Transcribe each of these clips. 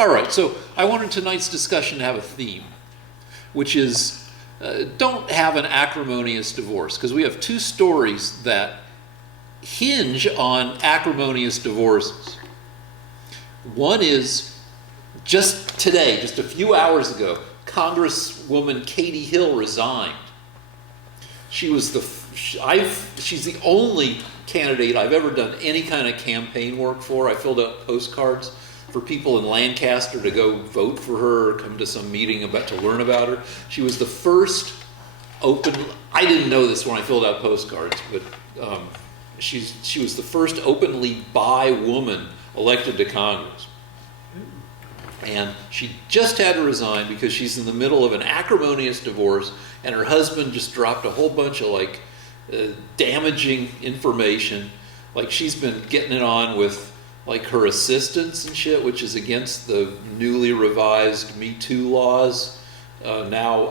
All right, so I wanted tonight's discussion to have a theme, which is don't have an acrimonious divorce, because we have two stories that hinge on acrimonious divorces. One is just today, just a few hours ago, Congresswoman Katie Hill resigned. She's the only candidate I've ever done any kind of campaign work for. I filled out postcards for people in Lancaster to go vote for her or come to some meeting to learn about her. She was the first I didn't know this when I filled out postcards, but she was the first openly bi woman elected to Congress. And she just had to resign because she's in the middle of an acrimonious divorce, and her husband just dropped a whole bunch of damaging information. Like, she's been getting it on with her assistants and shit, which is against the newly revised Me Too laws now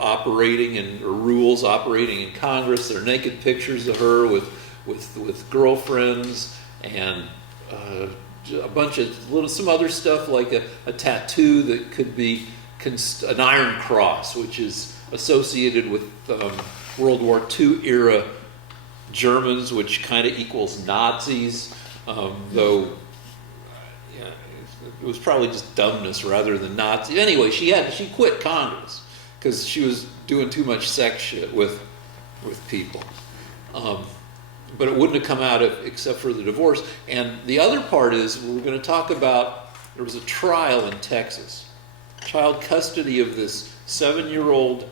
rules operating in Congress. There are naked pictures of her with girlfriends and a bunch of some other stuff, like a tattoo that could be an Iron Cross, which is associated with World War II era Germans, which kind of equals Nazis, though it was probably just dumbness rather than Nazi. Anyway, she quit Congress because she was doing too much sex shit with people. But it wouldn't have come out except for the divorce. And the other part is, we're going to talk about, there was a trial in Texas. Child custody of this 7-year-old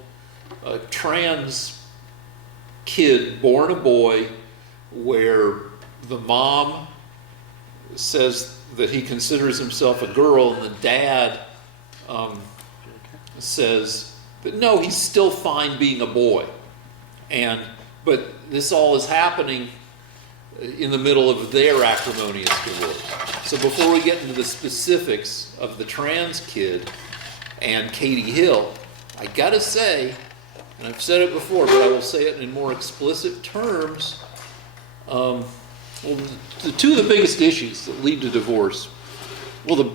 trans kid, born a boy, where the mom says that he considers himself a girl, and the dad says that no, he's still fine being a boy. But this all is happening in the middle of their acrimonious divorce. So before we get into the specifics of the trans kid and Katie Hill, I gotta say, and I've said it before, but I will say it in more explicit terms, the two of the biggest issues that lead to divorce, the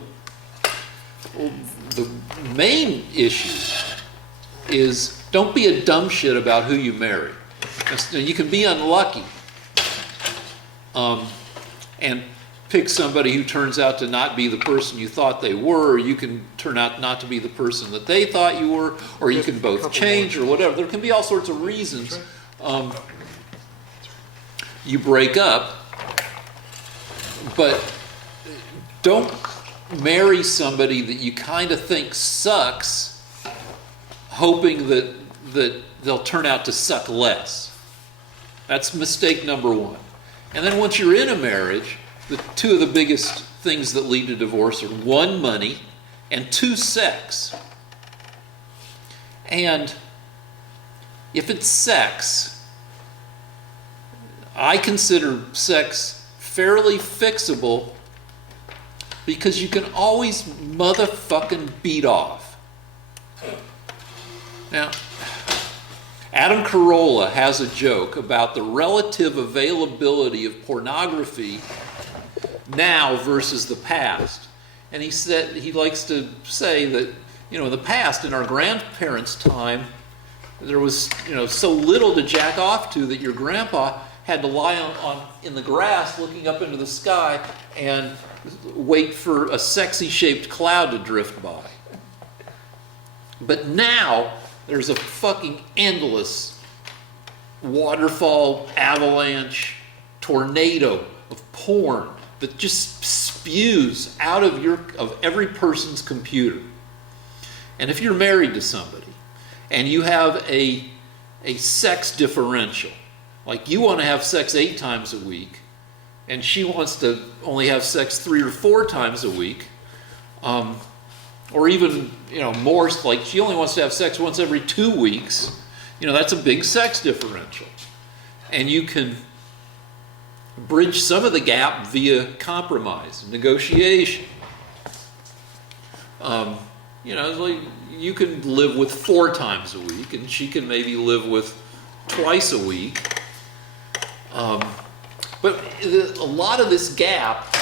main issue is don't be a dumb shit about who you marry. You can be unlucky and pick somebody who turns out to not be the person you thought they were, or you can turn out not to be the person that they thought you were, or you can both change or whatever. There can be all sorts of reasons you break up, but don't marry somebody that you kind of think sucks, hoping that they'll turn out to suck less. That's mistake number one. And then once you're in a marriage, the two of the biggest things that lead to divorce are 1, money, and 2, sex. And if it's sex, I consider sex fairly fixable because you can always motherfucking beat off. Now, Adam Carolla has a joke about the relative availability of pornography now versus the past. And he said he likes to say that, in the past, in our grandparents' time, there was, so little to jack off to that your grandpa had to lie in the grass looking up into the sky and wait for a sexy shaped cloud to drift by. But now there's a fucking endless waterfall, avalanche, tornado of porn that just spews out of every person's computer. And if you're married to somebody and you have a sex differential, like you want to have sex 8 times a week and she wants to only have sex 3 or 4 times a week, or even more, like she only wants to have sex once every 2 weeks, that's a big sex differential. And you can bridge some of the gap via compromise, negotiation. Like you can live with 4 times a week, and she can maybe live with twice a week. But a lot of this gap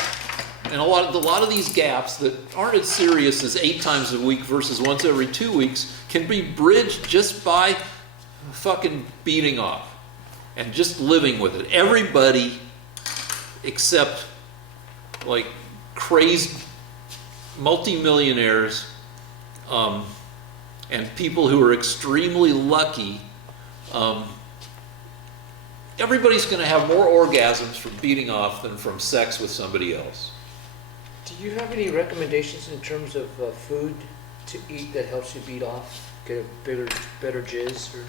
And a lot of these gaps that aren't as serious as 8 times a week versus once every 2 weeks can be bridged just by fucking beating off and just living with it. Everybody except like crazed multimillionaires and people who are extremely lucky, everybody's going to have more orgasms from beating off than from sex with somebody else. Do you have any recommendations in terms of food to eat that helps you beat off, get a better jizz? Or?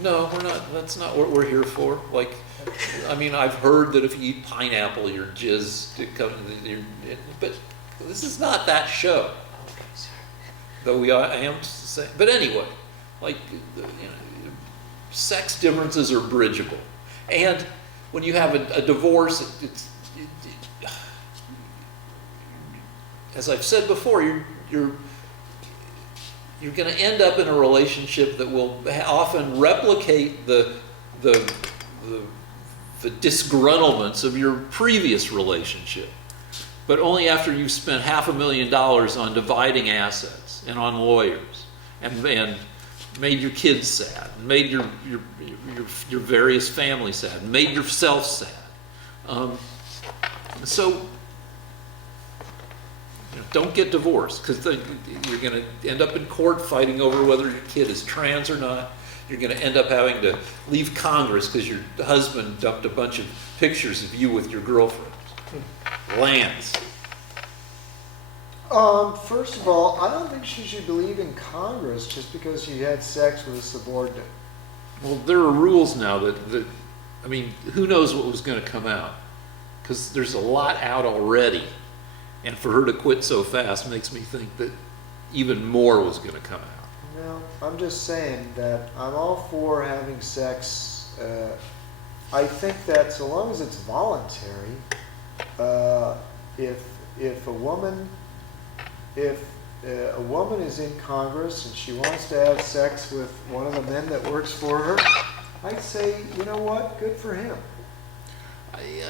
No, we're not. That's not what we're here for. Like, I mean, I've heard that if you eat pineapple, your jizz, but this is not that show. Okay, sorry. Though I am saying, but anyway, like, sex differences are bridgeable, and when you have a divorce, as I've said before, you're going to end up in a relationship that will often replicate the disgruntlements of your previous relationship, but only after you've spent $500,000 on dividing assets and on lawyers and made your kids sad, and made your various families sad, and made yourself sad. So don't get divorced, because you're going to end up in court fighting over whether your kid is trans or not. You're going to end up having to leave Congress because your husband dumped a bunch of pictures of you with your girlfriend. Lance. First of all, I don't think she should be leaving Congress just because she had sex with a subordinate. Well, there are rules now that I mean, who knows what was going to come out? Because there's a lot out already. And for her to quit so fast makes me think that even more was going to come out. No, I'm just saying that I'm all for having sex. I think that so long as it's voluntary, if a woman is in Congress and she wants to have sex with one of the men that works for her, I'd say, you know what, good for him. I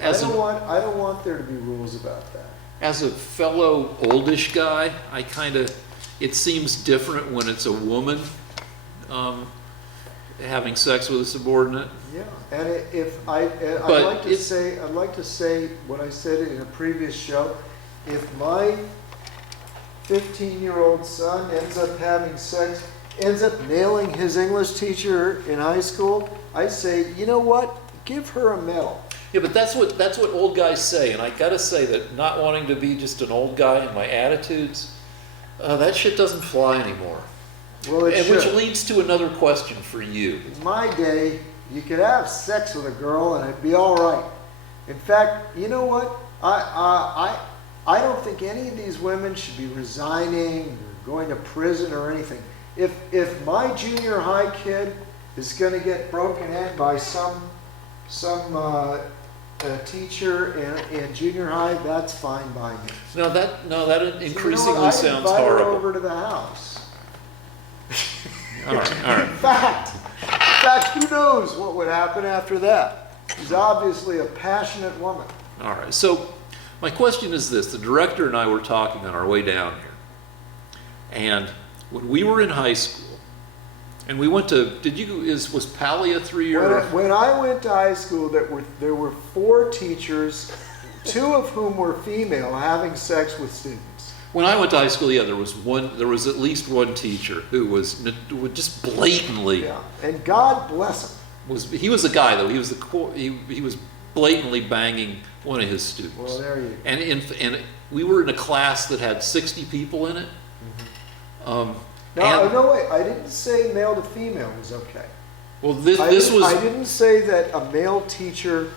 don't want there to be rules about that. As a fellow oldish guy, it seems different when it's a woman having sex with a subordinate. Yeah, and I'd like to say what I said in a previous show. If my 15-year-old son ends up nailing his English teacher in high school, I say, you know what? Give her a medal. Yeah, but that's what old guys say, and I gotta say that not wanting to be just an old guy and my attitudes, that shit doesn't fly anymore. Well, which leads to another question for you. In my day, you could have sex with a girl and it'd be all right. In fact, you know what? I don't think any of these women should be resigning or going to prison or anything. If my junior high kid is going to get broken in by some teacher in junior high, that's fine by me. No, that increasingly I'd sounds invite her horrible. over to the house. All right. In fact, who knows what would happen after that? She's obviously a passionate woman. All right. So my question is this: the director and I were talking on our way down here, and when we were in high school, and we went to, was Pally a 3-year? When I went to high school, there were 4 teachers, 2 of whom were female, having sex with students. When I went to high school, yeah, there was at least one teacher who was just blatantly. Yeah, and God bless him. He was a guy though. He was blatantly banging one of his students. Well, there you go. And we were in a class that had 60 people in it. Mm-hmm. No, wait. I didn't say male to female was okay. Well, I didn't say that a male teacher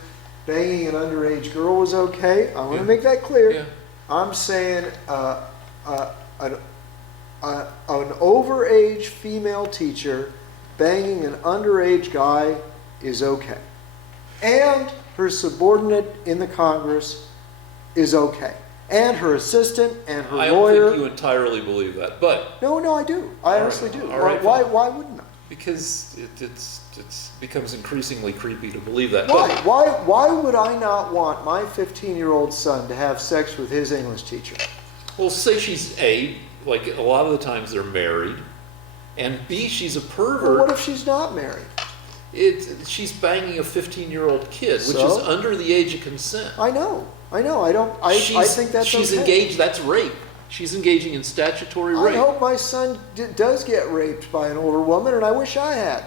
banging an underage girl was okay. I want to make that clear. Yeah. I'm saying an overage female teacher banging an underage guy is okay. And her subordinate in the Congress is okay. And her assistant and her lawyer. I don't think you entirely believe that, but... No, I do. I honestly do. All right, Why wouldn't I? Because it's becomes increasingly creepy to believe that. Why would I not want my 15-year-old son to have sex with his English teacher? Well, say she's A, like a lot of the times they're married, and B, she's a pervert. Well, what if she's not married? She's banging a 15-year-old kid, which So? is under the age of consent. I know. I think that's she's okay. engaged. That's rape. She's engaging in statutory I rape. hope my son does get raped by an older woman, and I wish I had.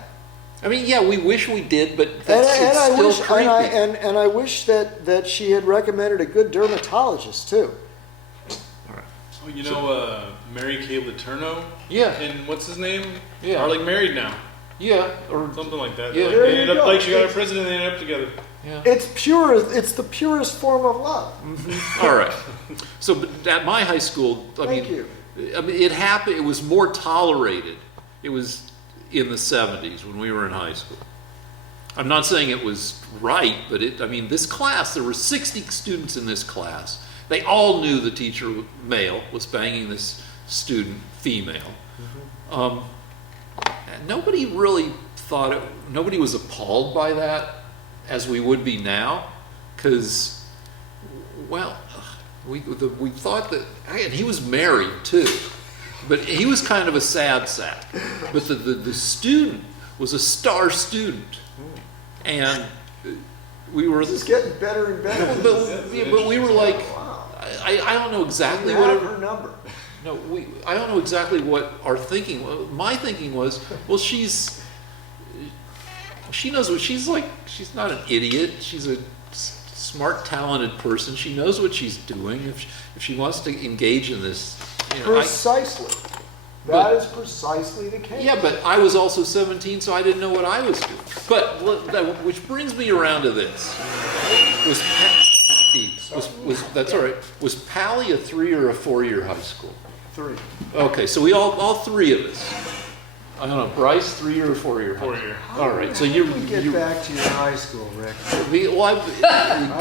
I mean, yeah, we wish we did, but it's still creepy. I wish that she had recommended a good dermatologist too. All right. Oh, you know, Mary Kay Letourneau? Yeah. And what's his name? Yeah. Are like married now. Yeah, or Something like that. Yeah. Like, There they you ended up, go. like she got a president and they ended up together. yeah. It's pure. It's the purest form of love. All right. So but at my high school, Thank you. It happened. It was more tolerated. It was in the 70s when we were in high school. I'm not saying it was right, but this class, there were 60 students in this class. They all knew the teacher, male, was banging this student, female. And nobody really thought it, nobody was appalled by that as we would be now, because, well, we thought that, and he was married too, but he was kind of a sad sack. But the student was a star student, and we were. This is getting better and better. But we were like, Wow. I don't know exactly You what. have her number. No, I don't know exactly what our thinking. My thinking was, well, she knows what she's like. She's not an idiot. She's a smart, talented person. She knows what she's doing. If she wants to engage in this, Precisely. That is precisely the case. yeah. But I was also 17, so I didn't know what I was doing. But which brings me around to this: that's all right. Was Pally a 3 or a 4-year high school? 3. Okay, so we all three of us. I don't know, Bryce, 3 or 4-year? 4-year. All right, so How do we get back to your high school, Rick? we I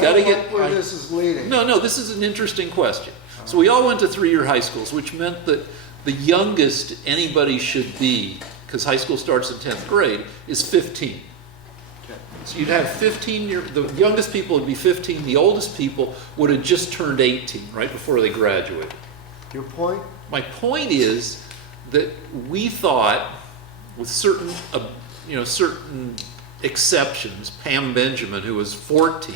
gotta don't get. like where this is leading. No, this is an interesting question. So we all went to 3-year high schools, which meant that the youngest anybody should be, because high school starts in 10th grade, is 15. Okay. So you'd have 15, the youngest people would be 15, the oldest people would have just turned 18 right before they graduated. Your point? My point is that we thought, with certain exceptions, Pam Benjamin, who was 14,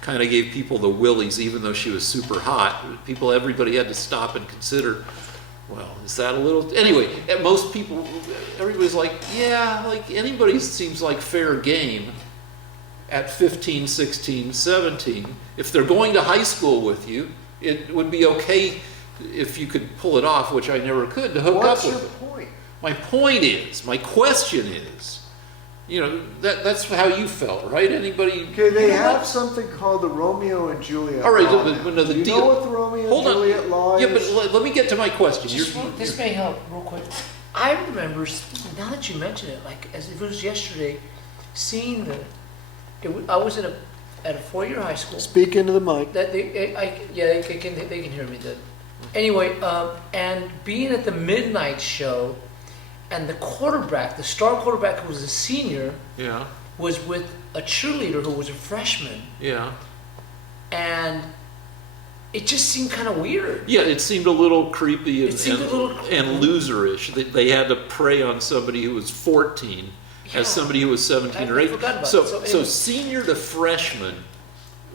kind of gave people the willies, even though she was super hot. Everybody had to stop and consider, well, is that a little... Anyway, most people, everybody's like, yeah, like anybody seems like fair game at 15, 16, 17. If they're going to high school with you, it would be okay if you could pull it off, which I never could, to hook What's up your with them. point? My question is, that's how you felt, right? Anybody? Okay, they have something called the Romeo and Juliet All right, law. but no, the Do you deal. know what the Romeo Hold and on. Juliet law is? Yeah, but let me get to my question. This may help real quick. I remember, now that you mention it, like as if it was yesterday, seeing I was at a 4-year high school. Speak into the mic. That they can hear me. Anyway, and being at the midnight show, and the quarterback, the star quarterback who was a senior, Yeah, was with a cheerleader who was a freshman, yeah. and it just seemed kind of weird. Yeah, it seemed a little creepy It seemed a little- and loserish. They had to prey on somebody who was 14 Yeah. as somebody who was 17 or I 18. forgot about So, it. So so anyway. senior to freshman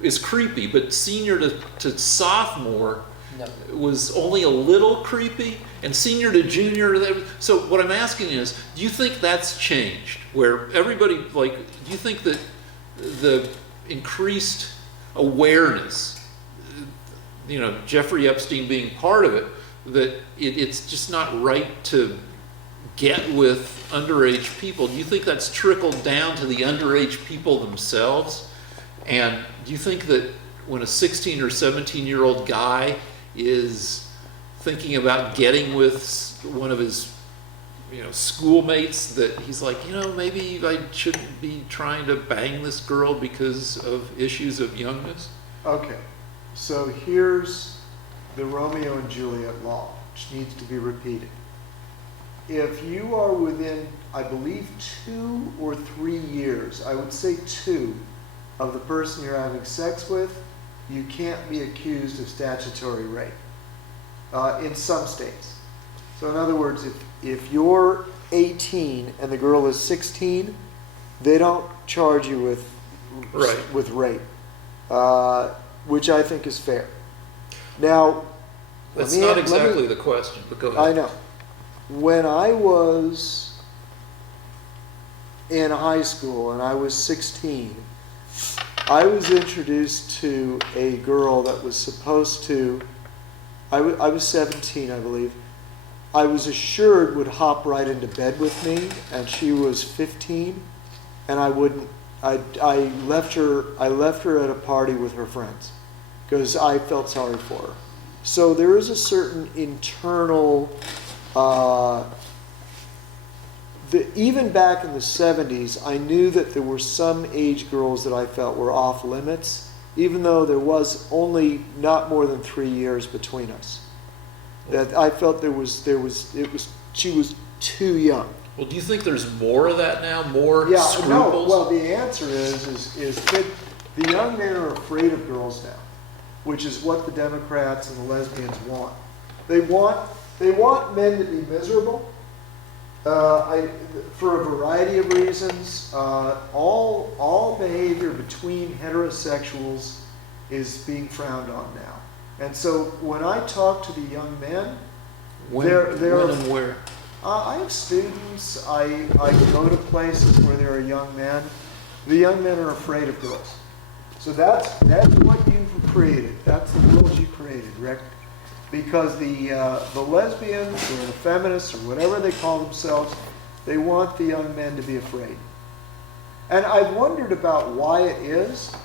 is creepy, but senior to sophomore No. was only a little creepy, and senior to junior. So what I'm asking is, do you think that's changed? Where everybody, like, do you think that the increased awareness, Jeffrey Epstein being part of it, that it's just not right to get with underage people? Do you think that's trickled down to the underage people themselves? And do you think that when a 16 or 17-year-old guy is thinking about getting with one of his schoolmates, that he's like, maybe I shouldn't be trying to bang this girl because of issues of youngness? Okay, so here's the Romeo and Juliet law, which needs to be repeated. if you are within, I believe, 2 or 3 years, I would say 2, of the person you're having sex with, you can't be accused of statutory rape in some states. So in other words, if you're 18 and the girl is 16, they don't charge you with rape, which I think is fair. Now, That's not exactly the question, but go ahead. I know. When I was in high school and I was 16, I was introduced to a girl that was supposed to, I was 17, I believe. I was assured would hop right into bed with me, and she was 15, and I wouldn't. I left her at a party with her friends because I felt sorry for her. So there is a certain internal, even back in the 70s, I knew that there were some age girls that I felt were off limits, even though there was only not more than 3 years between us. That I felt she was too young. Well, do you think there's more of that now? More Yeah, scruples? no. Well, the answer is that the young men are afraid of girls now, which is what the Democrats and the lesbians want. They want men to be miserable. For a variety of reasons, all behavior between heterosexuals is being frowned on now. And so when I talk to the young men, when and where? I have students, I go to places where there are young men. The young men are afraid of girls. So that's what you've created. That's the world you created, Rick. Because the lesbians or the feminists or whatever they call themselves, they want the young men to be afraid. And I've wondered about why it is.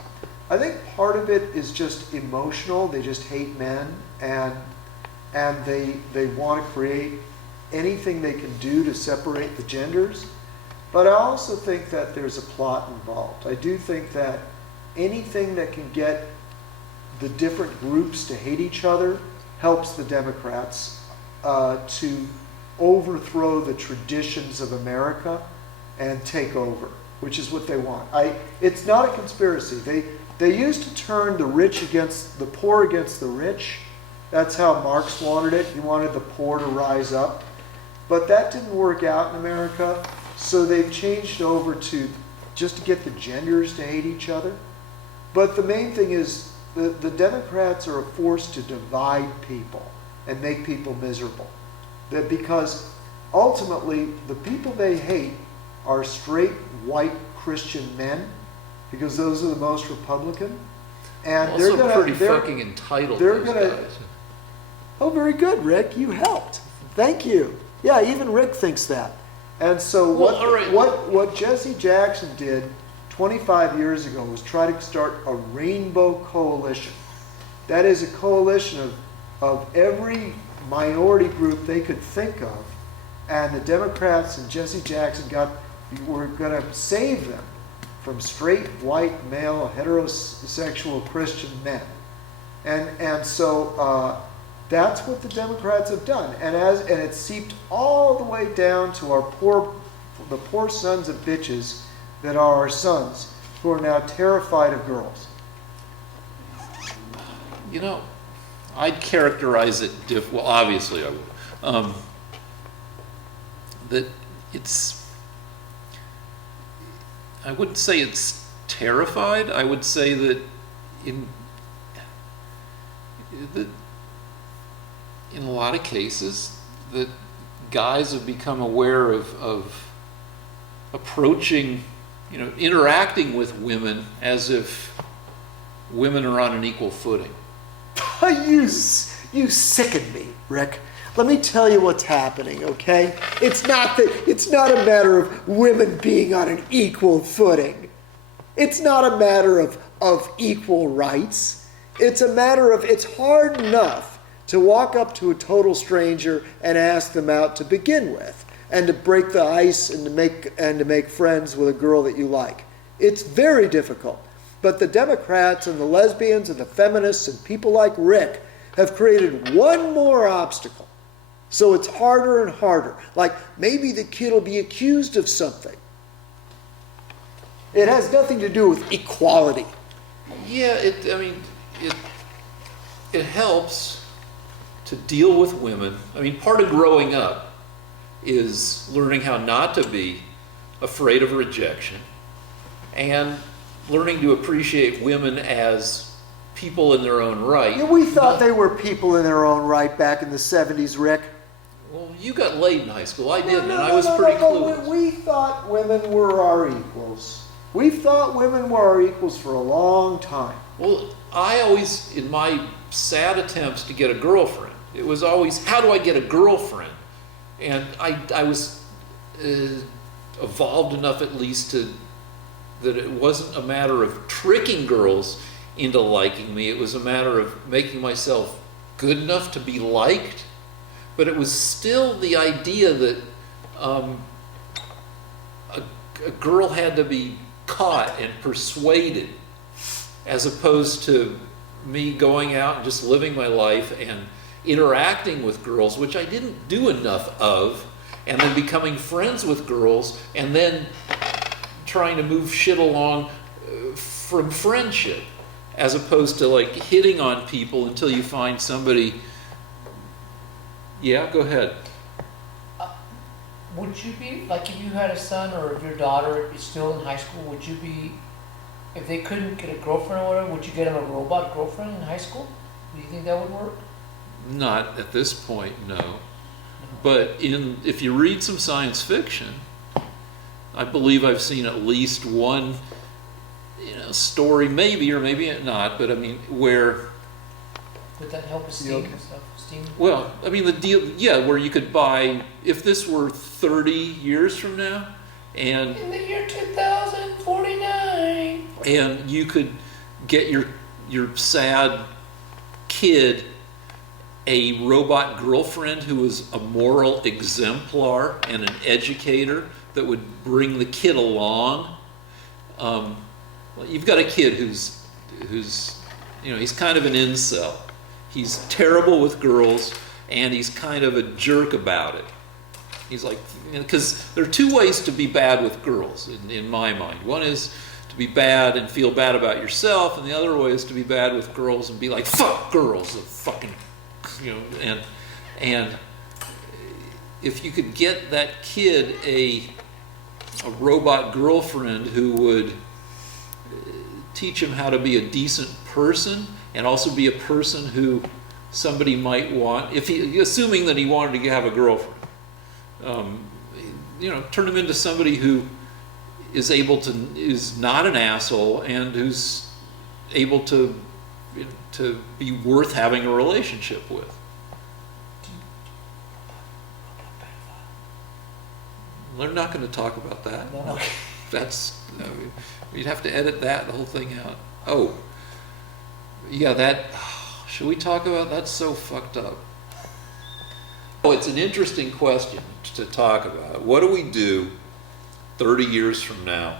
I think part of it is just emotional. They just hate men, and they want to create anything they can do to separate the genders. But I also think that there's a plot involved. I do think that anything that can get the different groups to hate each other helps the Democrats to overthrow the traditions of America and take over, which is what they want. It's not a conspiracy. They used to turn the rich against the poor against the rich. That's how Marx wanted it. He wanted the poor to rise up. But that didn't work out in America, so they've changed over to just to get the genders to hate each other. But the main thing is the Democrats are a force to divide people and make people miserable. That because ultimately the people they hate are straight white Christian men, because those are the most Republican. And Also pretty fucking entitled, those guys. Oh, very good, Rick. You helped. Thank you. Yeah, even Rick thinks that. And so what Jesse Jackson did 25 years ago was try to start a rainbow coalition. That is a coalition of every minority group they could think of, and the Democrats and Jesse Jackson were going to save them from straight white male heterosexual Christian men. And so that's what the Democrats have done, and it seeped all the way down to the poor sons of bitches that are our sons, who are now terrified of girls. You know, I'd characterize it well, obviously I would. That I wouldn't say it's terrified. I would say that in a lot of cases, that guys have become aware of approaching, interacting with women as if women are on an equal footing. You sicken me, Rick. Let me tell you what's happening, okay? It's not a matter of women being on an equal footing. It's not a matter of equal rights. It's a matter of, it's hard enough to walk up to a total stranger and ask them out to begin with, and to break the ice and to make friends with a girl that you like. It's very difficult. But the Democrats and the lesbians and the feminists and people like Rick have created one more obstacle. So it's harder and harder. Like maybe the kid will be accused of something. It has nothing to do with equality. Yeah, it helps to deal with women. I mean, part of growing up is learning how not to be afraid of rejection and learning to appreciate women as people in their own right. Yeah, we thought they were people in their own right back in the 70s, Rick. Well, you got laid in high school. I didn't, and I was pretty clueless. We thought women were our equals. We've thought women were our equals for a long time. Well, I always, in my sad attempts to get a girlfriend, it was always, how do I get a girlfriend? And I was evolved enough at least that it wasn't a matter of tricking girls into liking me. It was a matter of making myself good enough to be liked. But it was still the idea that a girl had to be caught and persuaded, as opposed to me going out and just living my life and interacting with girls, which I didn't do enough of, and then becoming friends with girls, and then trying to move shit along from friendship, as opposed to like hitting on people until you find somebody. Yeah, go ahead. Would you be, like if you had a son or if your daughter is still in high school, would you be, if they couldn't get a girlfriend or whatever, would you get them a robot girlfriend in high school? Do you think that would work? Not at this point, no. But if you read some science fiction, I believe I've seen at least one, story, maybe or maybe not, but I mean, where. Would that help with Steam and stuff? Steam? Well, I mean, the deal, yeah, where you could buy, if this were 30 years from now, and in the year 2049, and you could get your sad kid a robot girlfriend who was a moral exemplar and an educator that would bring the kid along. Well, you've got a kid who's he's kind of an incel. He's terrible with girls, and he's kind of a jerk about it. He's like, because there are two ways to be bad with girls, in my mind. One is to be bad and feel bad about yourself, and the other way is to be bad with girls and be like, fuck girls, the fucking, and if you could get that kid a robot girlfriend who would teach him how to be a decent person and also be a person who somebody might want, assuming that he wanted to have a girlfriend, turn him into somebody who is not an asshole and who's able to be worth having a relationship with. They're not going to talk about that. No. You'd have to edit the whole thing out. Oh, yeah, should we talk about, that's so fucked up. Oh, it's an interesting question to talk about. What do we do 30 years from now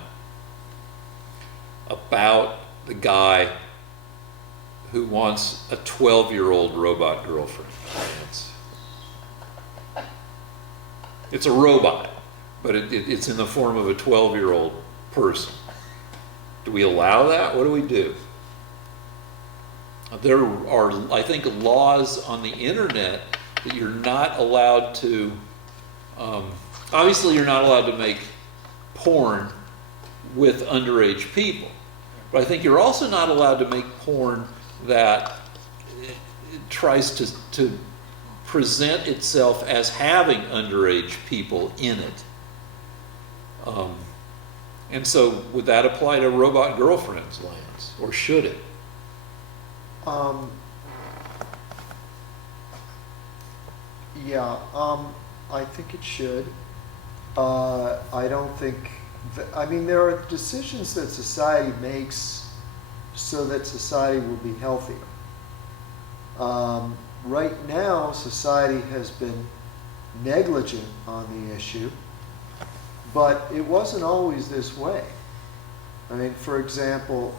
about the guy who wants a 12-year-old robot girlfriend? It's a robot, but it's in the form of a 12-year-old person. Do we allow that? What do we do? There are, I think, laws on the internet that you're not allowed to, obviously you're not allowed to make porn with underage people. But I think you're also not allowed to make porn that tries to present itself as having underage people in it. And so would that apply to robot girlfriends, Lance? Or should it? I think it should. I don't think, there are decisions that society makes so that society will be healthier. Right now, society has been negligent on the issue, but it wasn't always this way. For example,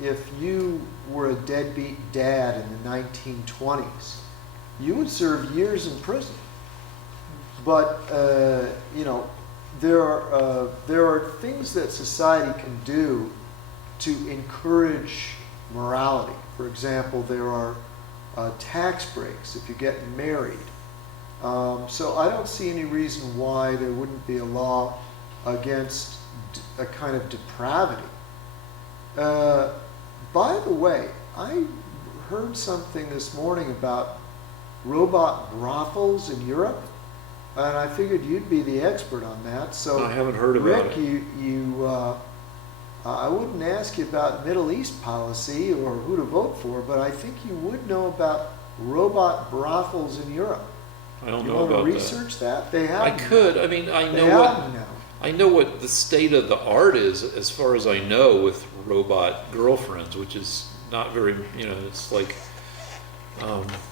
if you were a deadbeat dad in the 1920s, you would serve years in prison. but you know, there are things that society can do to encourage morality. For example, there are tax breaks if you get married. So I don't see any reason why there wouldn't be a law against a kind of depravity. By the way, I heard something this morning about robot brothels in Europe, and I figured you'd be the expert on that. So I haven't heard about Rick, it. I wouldn't ask you about Middle East policy or who to vote for, but I think you would know about robot brothels in Europe. I don't You know want to about that. research that? They have I them could. now. I mean, I They know have what them now. I know what the state of the art is, as far as I know, with robot girlfriends, which is not very. You know, it's like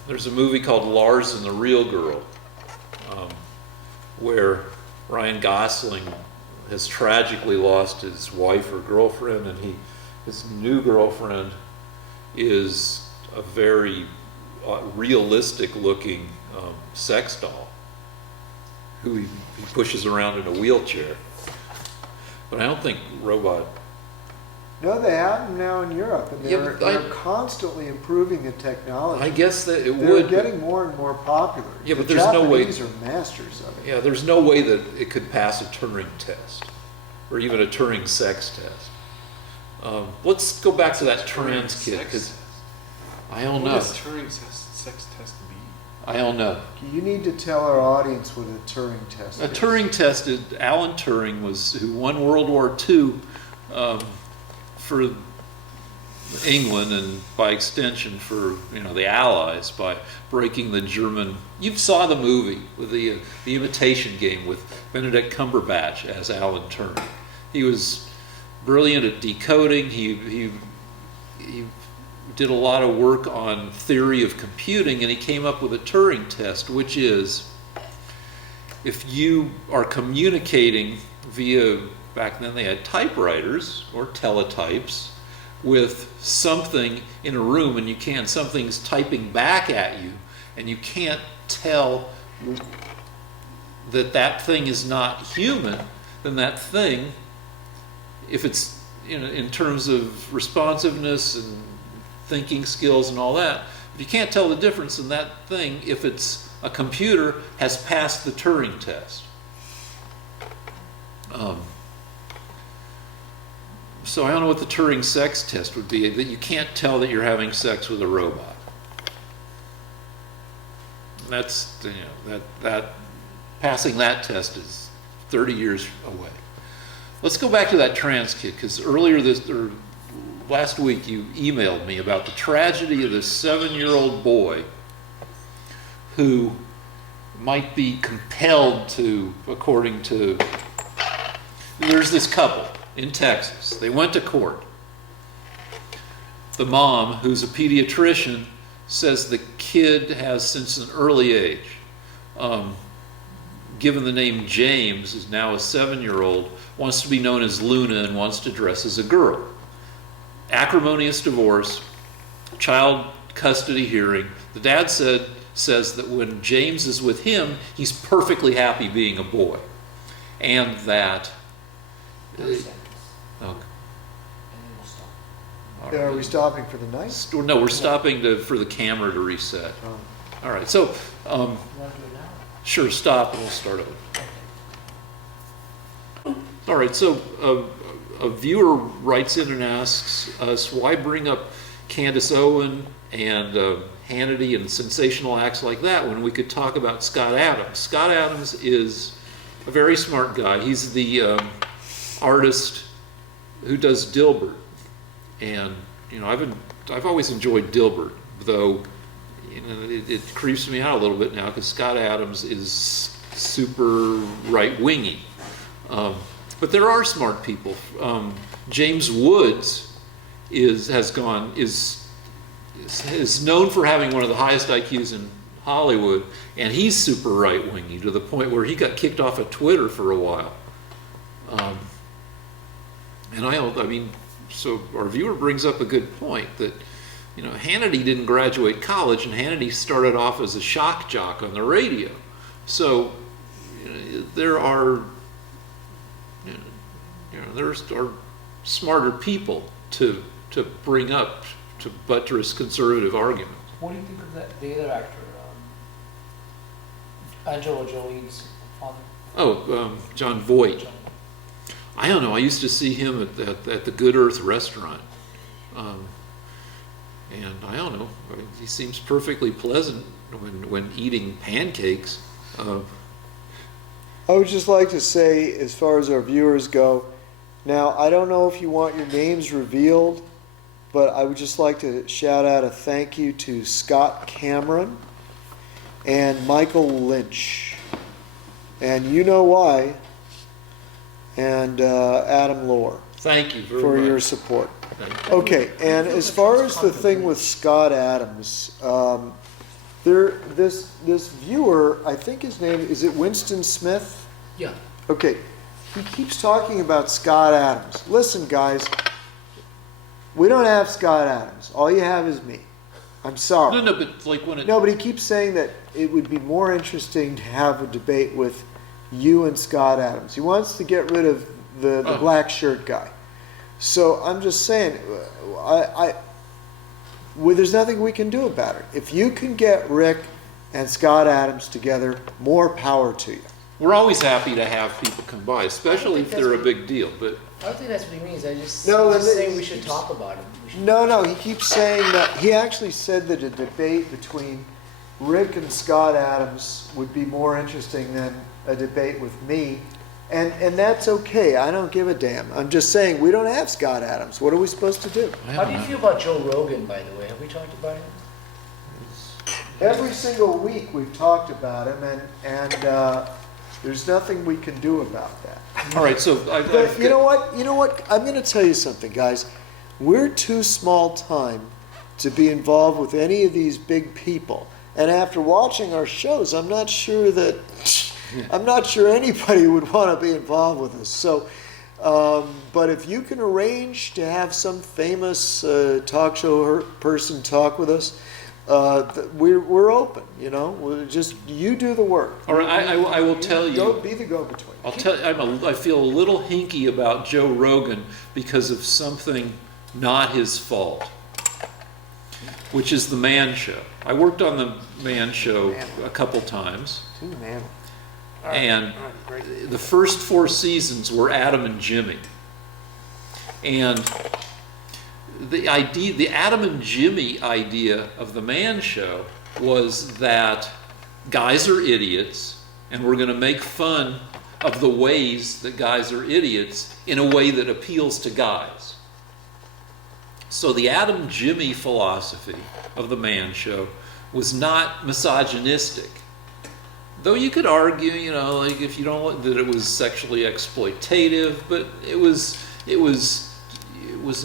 there's a movie called Lars and the Real Girl, where Ryan Gosling has tragically lost his wife or girlfriend, and his new girlfriend is a very realistic looking sex doll who he pushes around in a wheelchair. But I don't think robot. No, they have them now in Europe, and Yeah, they're, but they're constantly improving the technology. I guess that it They're would. getting more and more popular. Yeah, but the there's no way- Japanese are masters of it. Yeah, there's no way that it could pass a Turing test, or even a Turing sex test. Let's go back to that trans kid, because I don't What know. does Turing sex test be? I don't know. You need to tell our audience what a Turing test A is. Turing test is Alan Turing who won World War II for England, and by extension for the Allies, by breaking the German. You saw the movie with the Imitation Game with Benedict Cumberbatch as Alan Turing. He was brilliant at decoding. He did a lot of work on theory of computing, and he came up with a Turing test, which is if you are communicating via, back then they had typewriters or teletypes, with something in a room, and something's typing back at you, and you can't tell that thing is not human, then that thing, if it's in terms of responsiveness and thinking skills and all that, if you can't tell the difference, in that thing, if it's a computer, has passed the Turing test. So I don't know what the Turing sex test would be, that you can't tell that you're having sex with a robot. That's, that passing that test is 30 years away. Let's go back to that trans kid, because last week you emailed me about the tragedy of this 7-year-old boy who might be compelled to, according to, there's this couple in Texas. They went to court. The mom, who's a pediatrician, says the kid has, since an early age, given the name James, is now a 7-year-old, wants to be known as Luna and wants to dress as a girl. Acrimonious divorce, child custody hearing. The dad says that when James is with him, he's perfectly happy being a boy. And that... 30 seconds, Okay. and then we'll stop. All Are right. we stopping for the night? No, we're stopping for the camera to reset. Oh. All right, so You want to do it now? sure, stop and we'll start over. All right, so a viewer writes in and asks us, why bring up Candace Owen and Hannity and sensational acts like that when we could talk about Scott Adams? Scott Adams is a very smart guy. He's the artist who does Dilbert, and I've always enjoyed Dilbert, though it creeps me out a little bit now because Scott Adams is super right-wingy. But there are smart people. James Woods is known for having one of the highest IQs in Hollywood, and he's super right-wingy to the point where he got kicked off of Twitter for a while. So our viewer brings up a good point that, Hannity didn't graduate college, and Hannity started off as a shock jock on the radio. So there are, there are smarter people to bring up to buttress conservative arguments. What do you think of the other actor, Angela Jolie's father? Oh, John Voight. I don't know. I used to see him at the Good Earth restaurant, and I don't know. He seems perfectly pleasant when eating pancakes. I would just like to say, as far as our viewers go, now I don't know if you want your names revealed, but I would just like to shout out a thank you to Scott Cameron and Michael Lynch. And you know why. And Adam Lohr. Thank you very for much. your support. Thank you. Okay, and as far as the thing with Scott Adams, this viewer, I think his name, is it Winston Smith? Yeah. Okay, he keeps talking about Scott Adams. Listen, guys, we don't have Scott Adams. All you have is me. I'm sorry. No, but like when it. No, but he keeps saying that it would be more interesting to have a debate with you and Scott Adams. He wants to get rid of the black shirt guy. So I'm just saying, there's nothing we can do about it. If you can get Rick and Scott Adams together, more power to you. We're always happy to have people come by, especially if they're a big deal. But I don't think that's what he means. He's No, just saying we should talk about him. No, he keeps saying that. He actually said that a debate between Rick and Scott Adams would be more interesting than a debate with me. And that's okay. I don't give a damn. I'm just saying we don't have Scott Adams. What are we supposed to do? How do you feel about Joe Rogan, by the way? Have we talked about him? Every single week we've talked about him, and there's nothing we can do about that. All right, so But you know what? I'm going to tell you something, guys. We're too small time to be involved with any of these big people. And after watching our shows, I'm not sure anybody would want to be involved with us. So, but if you can arrange to have some famous talk show person talk with us, we're open. We're just you do the work. All right, I will tell you. Don't be the go-between. I'll tell you. I feel a little hinky about Joe Rogan because of something not his fault, which is the Man Show. I worked on the Man Show a couple times. And the first 4 seasons were Adam and Jimmy. And the Adam and Jimmy idea of the Man Show was that guys are idiots, and we're going to make fun of the ways that guys are idiots in a way that appeals to guys. So the Adam Jimmy philosophy of the Man Show was not misogynistic. Though you could argue, like if you don't, that it was sexually exploitative, but it was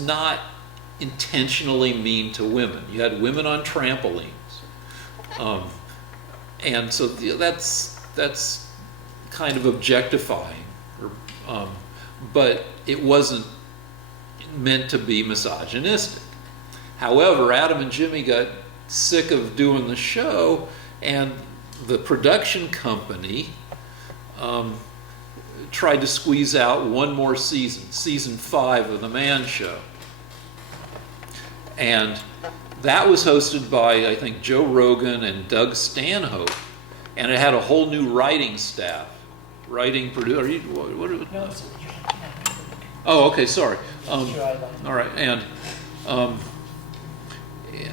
not intentionally mean to women. You had women on trampolines, and so that's kind of objectifying, but it wasn't meant to be misogynistic. However, Adam and Jimmy got sick of doing the show, and the production company tried to squeeze out one more season 5 of the Man Show. And that was hosted by, I think, Joe Rogan and Doug Stanhope. And it had a whole new writing staff. Producer. Oh, okay, sorry. All right, and a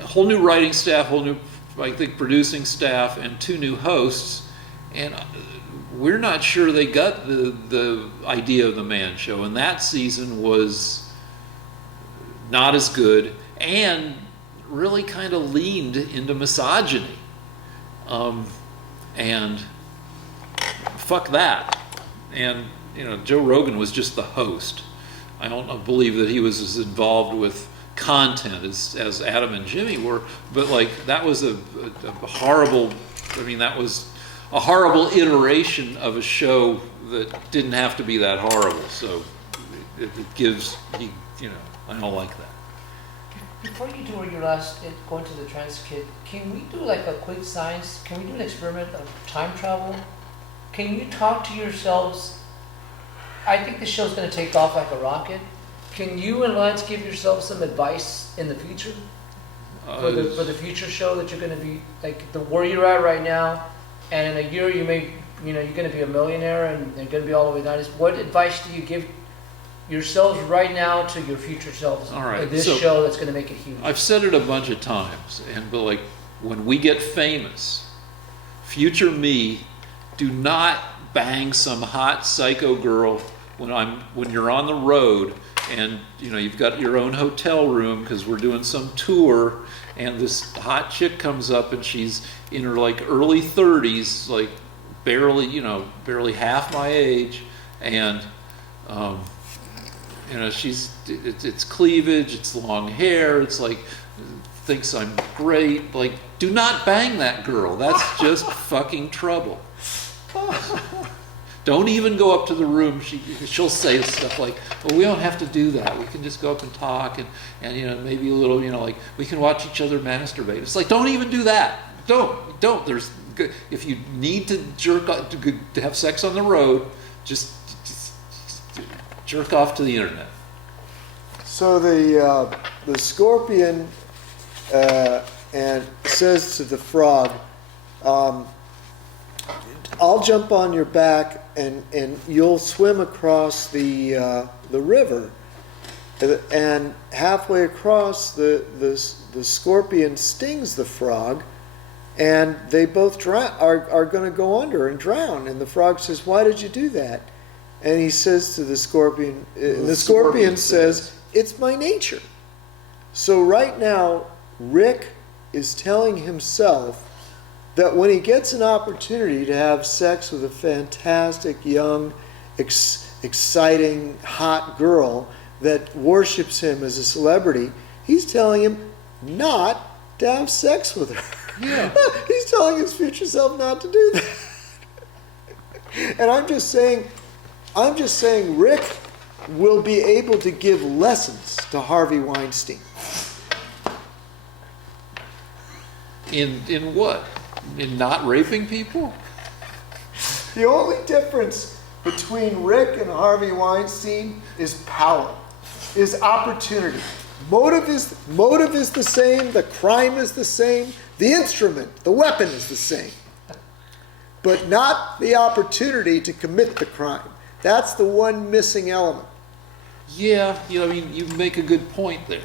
whole new writing staff, whole new, I think, producing staff, and 2 new hosts, and we're not sure they got the idea of the Man Show, and that season was not as good and really kind of leaned into misogyny, and fuck that. And Joe Rogan was just the host. I don't believe that he was as involved with content as Adam and Jimmy were, but like that was a horrible. I mean, that was a horrible iteration of a show that didn't have to be that horrible. So it gives I don't like that. Before you do your last going to the trans kid, can we do like a quick science? Can we do an experiment of time travel? can you talk to yourselves? I think the show's going to take off like a rocket. Can you and Lance give yourselves some advice in the future for the future show that you're going to be like where you're at right now, and in a year you're going to be a millionaire and they're going to be all the way down. What advice do you give yourselves right now to your future selves? All right, This so show that's going to make it huge. I've said it a bunch of times, but like when we get famous, future me, do not bang some hot psycho girl when you're on the road and you've got your own hotel room because we're doing some tour and this hot chick comes up and she's in her like early 30s, like barely half my age, and it's cleavage, it's long hair, it's like thinks I'm great. Like, do not bang that girl. That's just fucking trouble. Don't even go up to the room. She'll say stuff like, "Well, we don't have to do that. We can just go up and talk and maybe a little like we can watch each other masturbate." It's like, don't even do that. Don't. If you need to jerk off, to have sex on the road, just jerk off to the internet. So the scorpion and says to the frog, "I'll jump on your back and you'll swim across the river." And halfway across, the scorpion stings the frog, and they both are going to go under and drown. And the frog says, "Why did you do that?" And he says to the scorpion, the scorpion says, "It's my nature." So right now, Rick is telling himself that when he gets an opportunity to have sex with a fantastic, young, exciting, hot girl that worships him as a celebrity, he's telling him not to have sex with her. Yeah. He's telling his future self not to do that. And I'm just saying Rick will be able to give lessons to Harvey Weinstein. In what? In not raping people? The only difference between Rick and Harvey Weinstein is power, is opportunity. Motive is the same, the crime is the same, the instrument, the weapon is the same. But not the opportunity to commit the crime. That's the one missing element. Yeah, you make a good point there.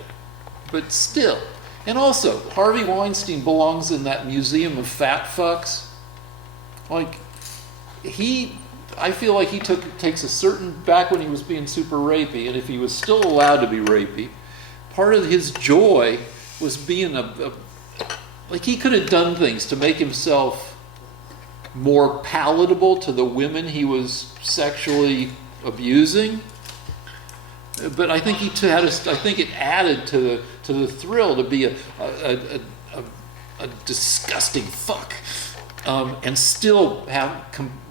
But still. And also, Harvey Weinstein belongs in that museum of fat fucks. Like, I feel like he takes a certain, back when he was being super rapey, and if he was still allowed to be rapey, part of his joy was being like he could have done things to make himself more palatable to the women he was sexually abusing. But I think I think it added to the thrill to be a disgusting fuck, and still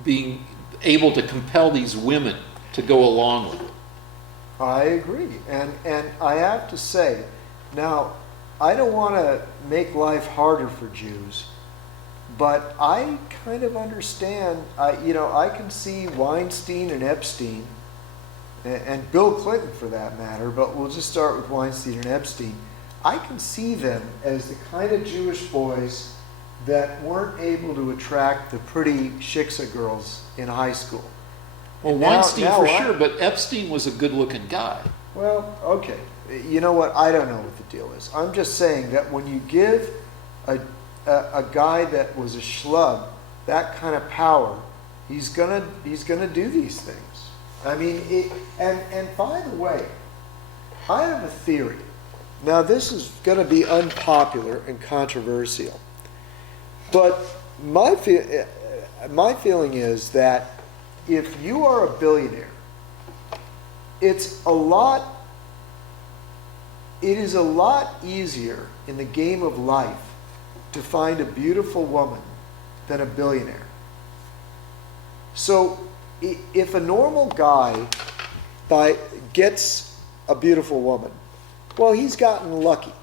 being able to compel these women to go along with it. I agree, and I have to say, now I don't want to make life harder for Jews, but I kind of understand. I can see Weinstein and Epstein. And Bill Clinton for that matter, but we'll just start with Weinstein and Epstein. I can see them as the kind of Jewish boys that weren't able to attract the pretty shiksa girls in high school. Well, Weinstein for sure, but Epstein was a good-looking guy. Well, okay. You know what? I don't know what the deal is. I'm just saying that when you give a guy that was a schlub that kind of power, he's gonna do these things. I mean, and by the way, I have a theory. Now, this is going to be unpopular and controversial, but my feeling is that if you are a billionaire, it is a lot easier in the game of life to find a beautiful woman than a billionaire. So if a normal guy gets a beautiful woman, well, he's gotten lucky.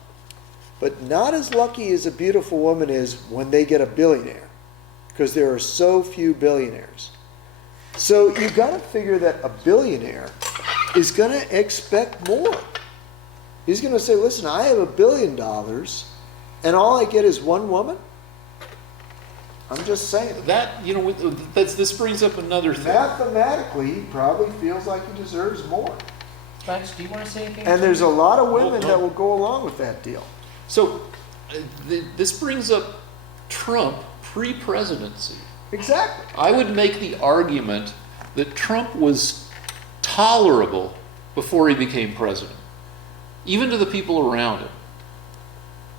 But not as lucky as a beautiful woman is when they get a billionaire, because there are so few billionaires. So you got to figure that a billionaire is going to expect more. He's going to say, listen, I have $1 billion and all I get is one woman? I'm just saying. That, this brings up another thing. Mathematically, he probably feels like he deserves more. Lance, do you want to say anything? And there's a lot of women No. that will go along with that deal. So, this brings up Trump pre-presidency. Exactly. I would make the argument that Trump was tolerable before he became president, even to the people around him.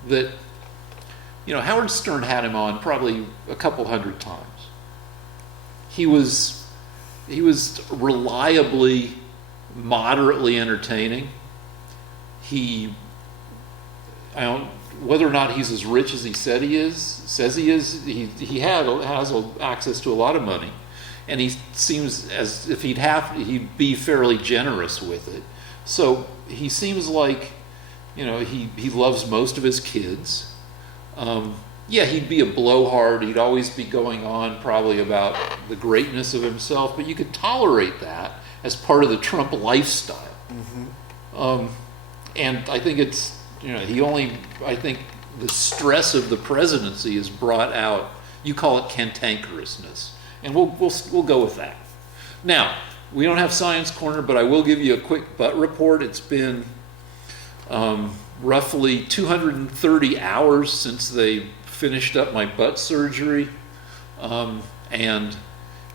That, Howard Stern had him on probably a couple hundred times. He was reliably, moderately entertaining. Whether or not he's as rich as he says he is, he has access to a lot of money, and he seems as if he'd be fairly generous with it. So he seems like, he loves most of his kids. He'd be a blowhard. He'd always be going on probably about the greatness of himself, but you could tolerate that as part of the Trump lifestyle. Mm-hmm. And I think it's, I think the stress of the presidency is brought out. You call it cantankerousness, and we'll go with that. Now, we don't have Science Corner, but I will give you a quick butt report. It's been roughly 230 hours since they finished up my butt surgery, and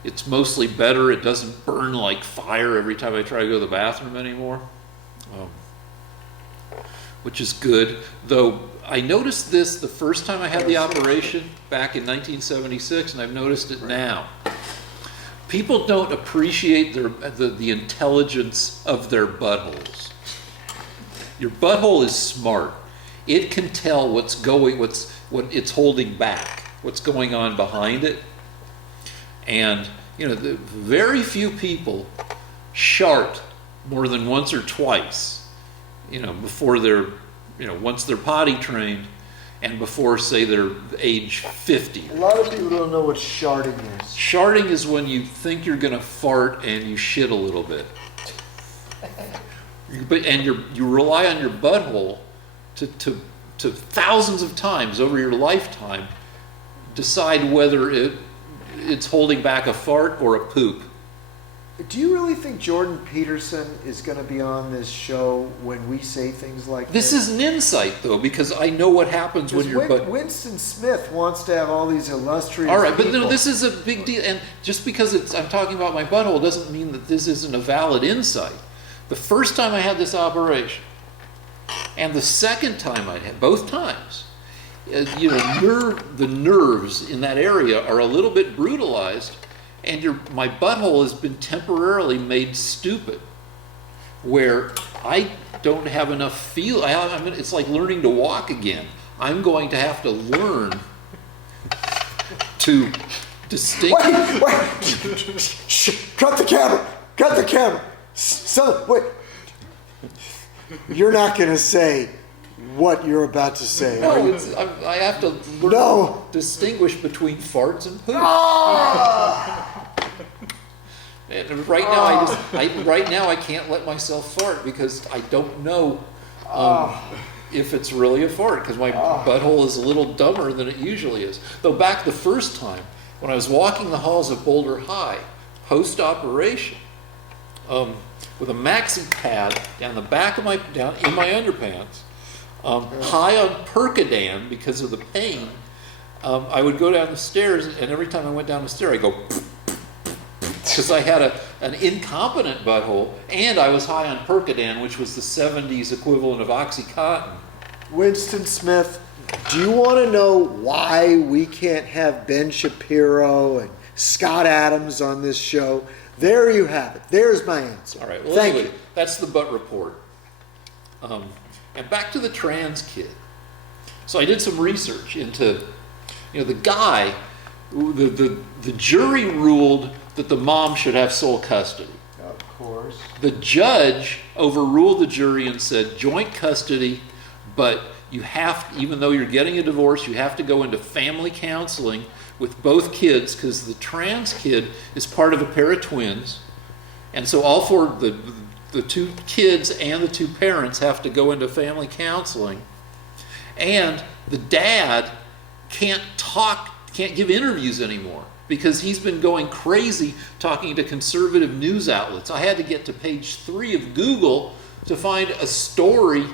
it's mostly better. It doesn't burn like fire every time I try to go to the bathroom anymore. Which is good, though I noticed this the first time I had the operation back in 1976, and I've noticed it now. People don't appreciate the intelligence of their buttholes. Your butthole is smart. It can tell what it's holding back, what's going on behind it. And very few people shart more than once or twice. Before they're, once they're potty trained and before, say, they're age 50. A lot of people don't know what sharding is. Sharding is when you think you're going to fart and you shit a little bit. And you rely on your butthole to thousands of times over your lifetime decide whether it's holding back a fart or a poop. Do you really think Jordan Peterson is going to be on this show when we say things like this? This is an insight, though, because I know what happens when your butt... Winston Smith wants to have all these illustrious All right, but people. no, this is a big deal. And just because I'm talking about my butthole doesn't mean that this isn't a valid insight. The first time I had this operation, and the second time I had, both times, the nerves in that area are a little bit brutalized, and my butthole has been temporarily made stupid, where I don't have enough feel. It's like learning to walk again. I'm going to have to learn to distinguish. Wait! Shh! Cut the camera! Cut the camera! Wait. You're not going to say what you're about to say. No, I have to learn to distinguish between farts and poop. And right now I can't let myself fart because I don't know if it's really a fart, because my butthole is a little dumber than it usually is. Though back the first time when I was walking the halls of Boulder High post-operation, with a maxi pad down the back of down in my underpants, high on Percodan because of the pain, I would go down the stairs, and every time I went down the stair, I go because I had an incompetent butthole, and I was high on Percodan, which was the 70s equivalent of OxyContin. Winston Smith, do you want to know why we can't have Ben Shapiro and Scott Adams on this show? There you have it. There's my answer. All right. Well, Thank anyway, you. That's the butt report. And back to the trans kid. So I did some research into, the guy, the jury ruled that the mom should have sole custody. Of course. The judge overruled the jury and said joint custody, but you have, even though you're getting a divorce, you have to go into family counseling with both kids, because the trans kid is part of a pair of twins. And so all four, the two kids and the two parents have to go into family counseling. And the dad can't give interviews anymore, because he's been going crazy talking to conservative news outlets. I had to get to page 3 of Google to find a story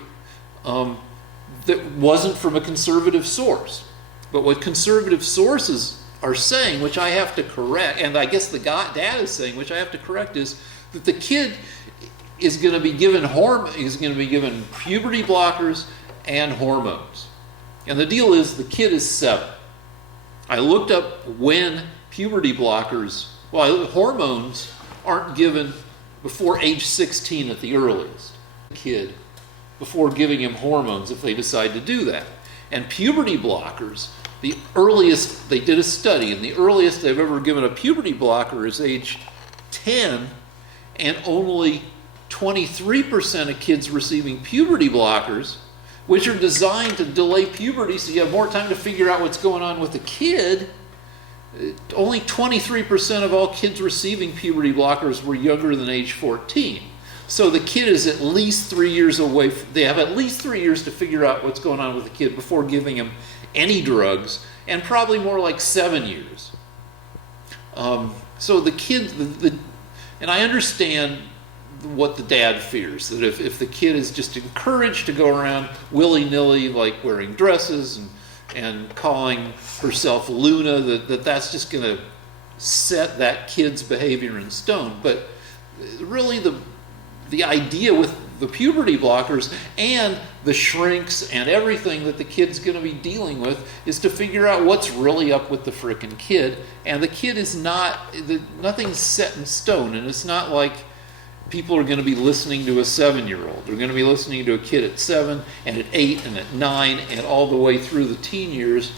that wasn't from a conservative source. But what conservative sources are saying, which I have to correct, and I guess the dad is saying, which I have to correct, is that the kid is going to be given puberty blockers and hormones. And the deal is, the kid is 7. I looked up when puberty blockers, hormones aren't given before age 16 at the earliest. The kid, before giving him hormones, if they decide to do that. And puberty blockers, the earliest, they did a study, and the earliest they've ever given a puberty blocker is age 10, and only 23% of kids receiving puberty blockers, which are designed to delay puberty so you have more time to figure out what's going on with the kid. Only 23% of all kids receiving puberty blockers were younger than age 14. So the kid is at least 3 years away. They have at least 3 years to figure out what's going on with the kid before giving him any drugs, and probably more like 7 years. So the kid, and I understand what the dad fears, that if the kid is just encouraged to go around willy-nilly, like wearing dresses and calling herself Luna, that's just going to set that kid's behavior in stone. But really the idea with the puberty blockers and the shrinks and everything that the kid's going to be dealing with is to figure out what's really up with the frickin' kid. And the kid is nothing's set in stone, and it's not like people are going to be listening to a 7-year-old. They're going to be listening to a kid at 7 and at 8 and at 9 and all the way through the teen years,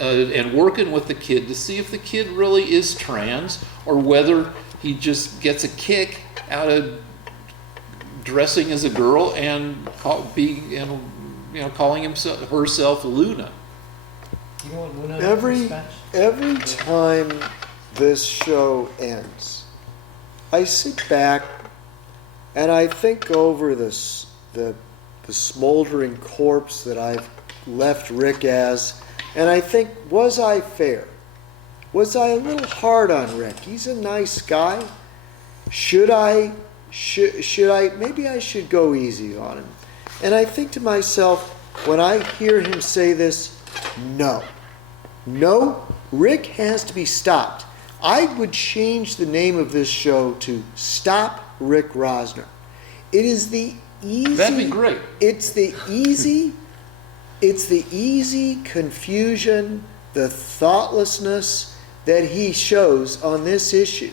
and working with the kid to see if the kid really is trans, or whether he just gets a kick out of dressing as a girl and calling herself Luna. You know what Luna Every time this show ends, I sit back and I think over the smoldering corpse that I've left Rick as, and I think, was I fair? Was I a little hard on Rick? He's a nice guy. Should I, maybe I should go easy on him. And I think to myself, when I hear him say this, no, Rick has to be stopped. I would change the name of this show to Stop Rick Rosner. It is the easy... That'd be great. It's the easy confusion, the thoughtlessness that he shows on this issue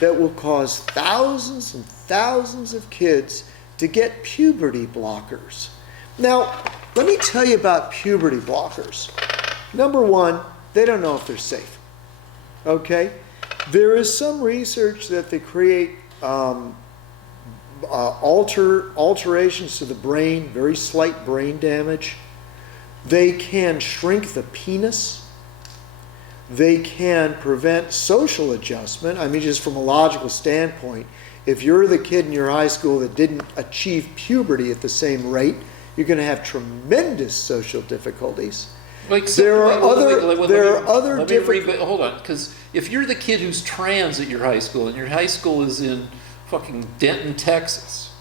that will cause thousands and thousands of kids to get puberty blockers. Now, let me tell you about puberty blockers. Number one, they don't know if they're safe. Okay? There is some research that they create alterations to the brain, very slight brain damage. They can shrink the penis. They can prevent social adjustment. I mean, just from a logical standpoint, if you're the kid in your high school that didn't achieve puberty at the same rate, you're going to have tremendous social difficulties. There are other different... Hold on, because if you're the kid who's trans at your high school, and your high school is in fucking Denton, Texas,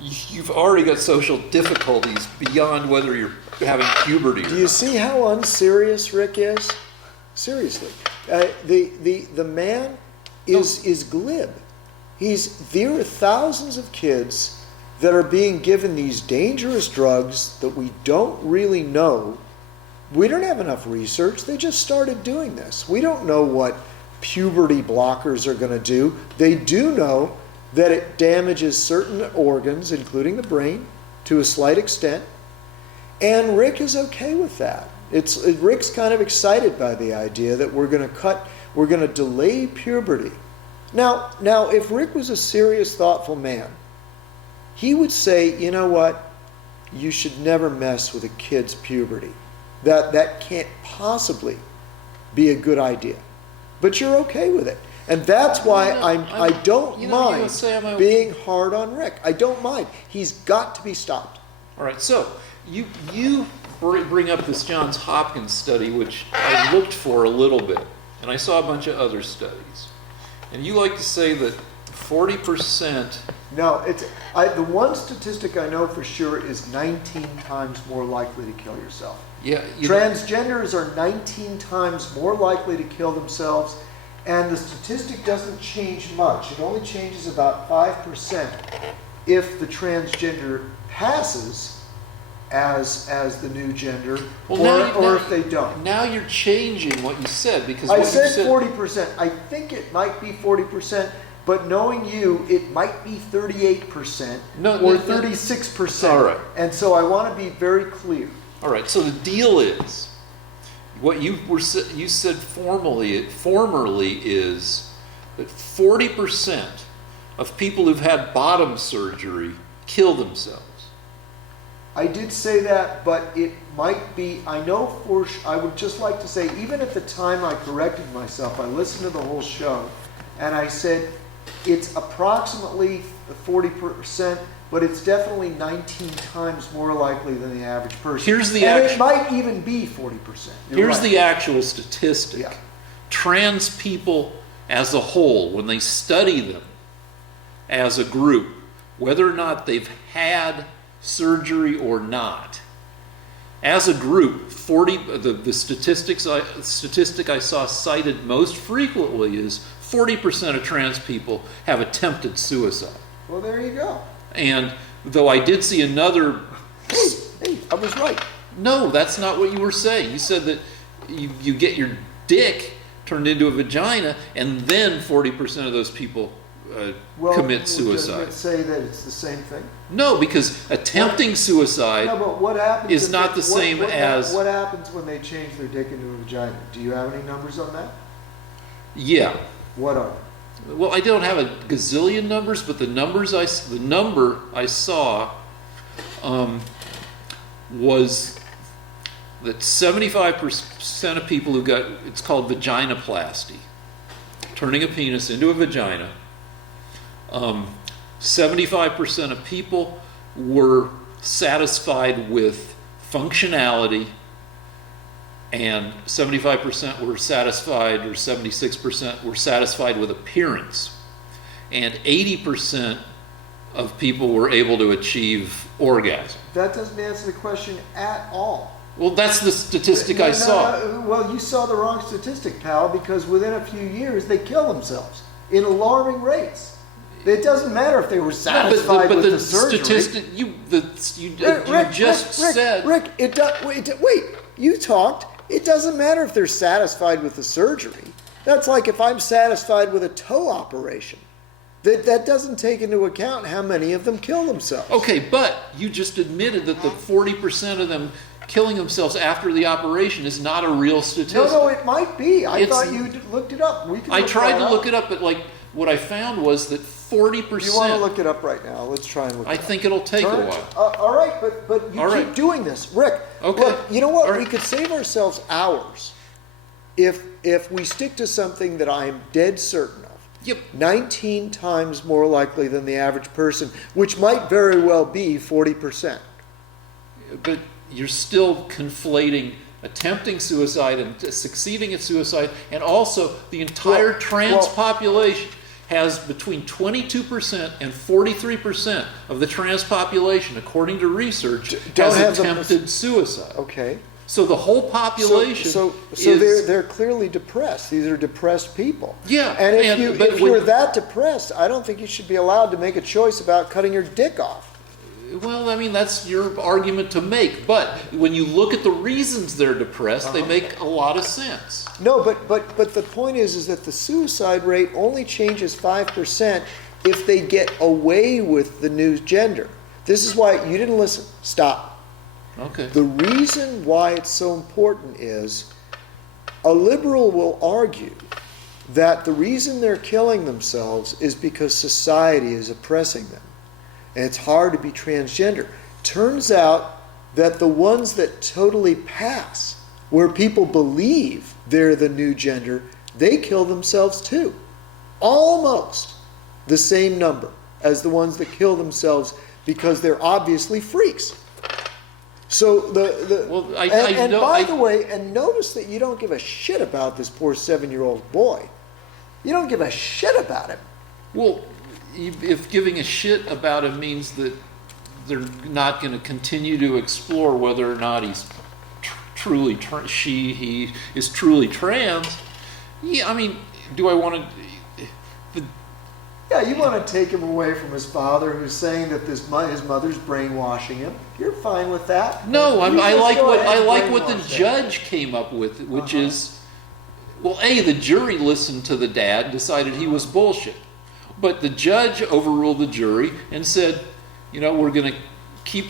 you've already got social difficulties beyond whether you're having puberty or not. Do you see how unserious Rick is? Seriously. The man is glib. There are thousands of kids that are being given these dangerous drugs that we don't really know. We don't have enough research. They just started doing this. We don't know what puberty blockers are going to do. They do know that it damages certain organs, including the brain, to a slight extent. And Rick is okay with that. Rick's kind of excited by the idea that we're going to delay puberty. Now, if Rick was a serious, thoughtful man, he would say, you know what? you should never mess with a kid's puberty. That can't possibly be a good idea. But you're okay with it. And that's why I don't mind being hard on Rick. I don't mind. He's got to be stopped. All right, so you bring up this Johns Hopkins study, which I looked for a little bit, and I saw a bunch of other studies. And you like to say that 40%... No, the one statistic I know for sure is 19 times more likely to kill yourself. Yeah, Transgenders are 19 times more likely to kill themselves, and the statistic doesn't change much. It only changes about 5% if the transgender passes as the new gender, or if they don't. Now you're changing what you said, because I said 40%. I think it might be 40%, but knowing you, it might be 38% or 36%. All right. And so I want to be very clear. All right, so the deal is, what you said formerly is that 40% of people who've had bottom surgery kill themselves. I did say that, but it might be, I would just like to say, even at the time I corrected myself, I listened to the whole show, and I said it's approximately 40%, but it's definitely 19 times more likely than the average person. It might even be 40%. Here's the actual statistic. Yeah. Trans people as a whole, when they study them as a group, whether or not they've had surgery or not, as a group, the statistic I saw cited most frequently is 40% of trans people have attempted suicide. Well, there you go. And though I did see another... Hey, I was right. No, that's not what you were saying. You said that you get your dick turned into a vagina, and then 40% of those people commit suicide. Doesn't it say that it's the same thing? No, because attempting suicide but what happens is not the same as... What happens when they change their dick into a vagina? Do you have any numbers on that? Yeah. What are they? Well, I don't have a gazillion numbers, but the number I saw was that 75% of people who got, it's called vaginoplasty, turning a penis into a vagina, 75% of people were satisfied with functionality, and 75% were satisfied, or 76% were satisfied with appearance, and 80% of people were able to achieve orgasm. That doesn't answer the question at all. Well, that's the statistic I saw. Well, you saw the wrong statistic, pal, because within a few years they kill themselves in alarming rates. It doesn't matter if they were satisfied with the surgery. Statistic, you just said... Rick, wait, you talked. It doesn't matter if they're satisfied with the surgery. That's like if I'm satisfied with a toe operation. That doesn't take into account how many of them kill themselves. Okay, but you just admitted that the 40% of them killing themselves after the operation is not a real statistic. No, it might be. I thought you looked it up. I tried to look it up, but what I found was that 40%... You want to look it up right now? Let's try and look it up. I think it'll take a while. All right, but you keep doing this. Rick, okay. Look, you know what? Right. We could save ourselves hours if we stick to something that I'm dead certain of. Yep. 19 times more likely than the average person, which might very well be 40%. But you're still conflating attempting suicide and succeeding at suicide, and also the entire trans population has between 22% and 43% of the trans population, according to research, has attempted suicide. Okay. So the whole population So they're clearly depressed. These are depressed people. Yeah. And if you're that depressed, I don't think you should be allowed to make a choice about cutting your dick off. Well, I mean, that's your argument to make. But when you look at the reasons they're depressed, they make a lot of sense. No, but the point is that the suicide rate only changes 5% if they get away with the new gender. This is why you didn't listen. Stop. Okay. The reason why it's so important is a liberal will argue that the reason they're killing themselves is because society is oppressing them. And it's hard to be transgender. turns out that the ones that totally pass, where people believe they're the new gender, they kill themselves too. Almost the same number as the ones that kill themselves because they're obviously freaks. So by the way, and notice that you don't give a shit about this poor 7-year-old boy. You don't give a shit about him. Well, if giving a shit about him means that they're not going to continue to explore whether or not he's he is truly trans. Yeah, I mean, do I want to? Yeah, you want to take him away from his father, who's saying that his mother's brainwashing him. You're fine with that. No, I like what the brainwash judge came up with, which is, well, the jury listened to the dad, decided he was bullshit, but the judge overruled the jury and said, we're going to keep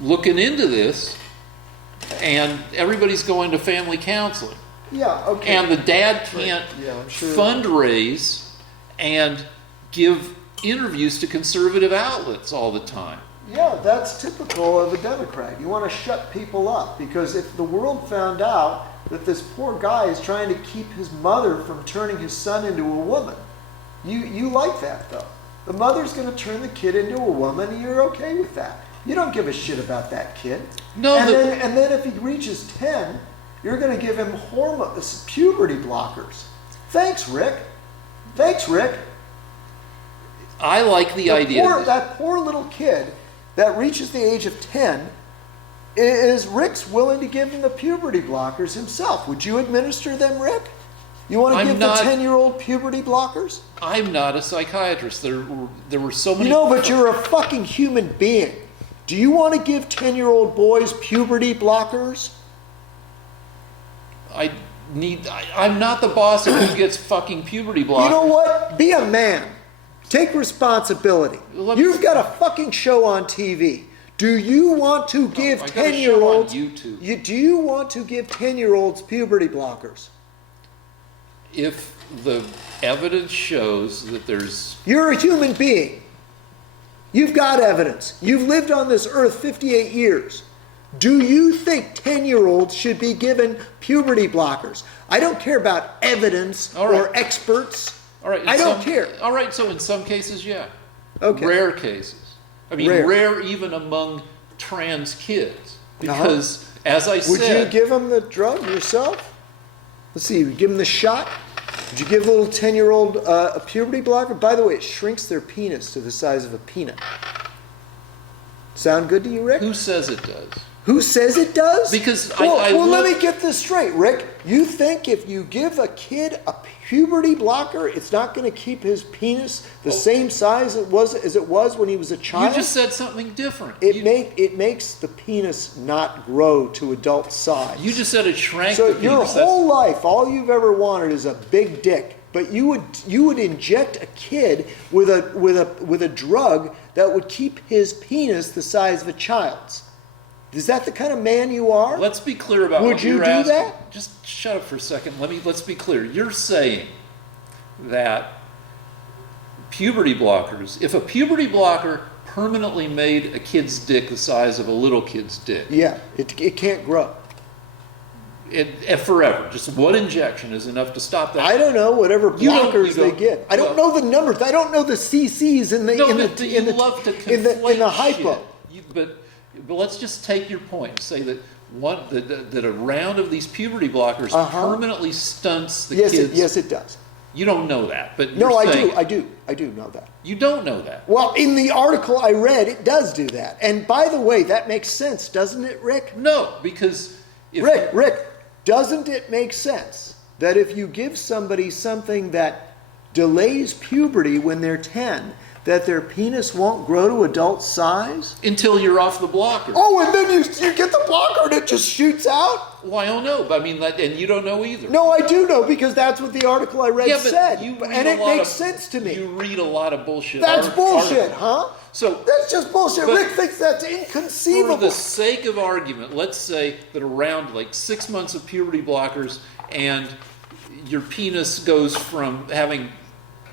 looking into this, and everybody's going to family counseling. Yeah, okay. And the dad can't fundraise and give interviews to conservative outlets all the time. Yeah, that's typical of a Democrat. You want to shut people up, because if the world found out that this poor guy is trying to keep his mother from turning his son into a woman, you like that, though. The mother's going to turn the kid into a woman, and you're okay with that. You don't give a shit about that kid. No. And then if he reaches 10, you're going to give him puberty blockers. Thanks, Rick. I like the idea. That poor little kid that reaches the age of 10, is Rick's willing to give him the puberty blockers himself. Would you administer them, Rick? You want to give the 10-year-old puberty blockers? I'm not a psychiatrist. There were so many... But you're a fucking human being. Do you want to give 10-year-old boys puberty blockers? I'm not the boss of who gets fucking puberty blockers. You know what? Be a man. Take responsibility. You've got a fucking show on TV. Do you want to give 10-year-olds... Do you want to give 10-year-olds puberty blockers? If the evidence shows that there's... You're a human being. You've got evidence. You've lived on this earth 58 years. Do you think 10-year-olds should be given puberty blockers? I don't care about evidence or experts. All right. I don't care. All right, so in some cases, yeah. Okay. Rare cases. I mean, rare even among trans kids. Because, as I said... Would you give them the drug yourself? Let's see, you give them the shot? Would you give a little 10-year-old a puberty blocker? By the way, it shrinks their penis to the size of a peanut. Sound good to you, Rick? Who says it does? Who says it does? Because let me get this straight, Rick. You think if you give a kid a puberty blocker, it's not going to keep his penis the same size as it was when he was a child? You just said something different. It makes the penis not grow to adult size. You just said it shrank so the penis. Your whole life, all you've ever wanted is a big dick. But you would inject a kid with a drug that would keep his penis the size of a child's. Is that the kind of man you are? Let's be clear about what you're asking. Would you do that? Just shut up for a second. Let's be clear. You're saying that puberty blockers, if a puberty blocker permanently made a kid's dick the size of a little kid's dick. Yeah, it can't grow. Forever. Just one injection is enough to stop that. I don't know, whatever blockers they give. I don't know the numbers. I don't know the CCs in the hypo. But let's just take your point and say that that a round of these puberty blockers permanently stunts the kids. Yes, it does. You don't know that, but no, I do know that. You don't know that. Well, in the article I read, it does do that. And by the way, that makes sense, doesn't it, Rick? No, because Rick, doesn't it make sense that if you give somebody something that delays puberty when they're 10, that their penis won't grow to adult size? Until you're off the blocker. Oh, and then you get the blocker and it just shoots out? Well, I don't know. I mean, and you don't know either. No, I do know, because that's what the article I read said. And it makes sense to me. You read a lot of bullshit. That's bullshit, huh? So that's just bullshit. Rick thinks that's inconceivable. For the sake of argument, let's say that around 6 months of puberty blockers and your penis goes from having,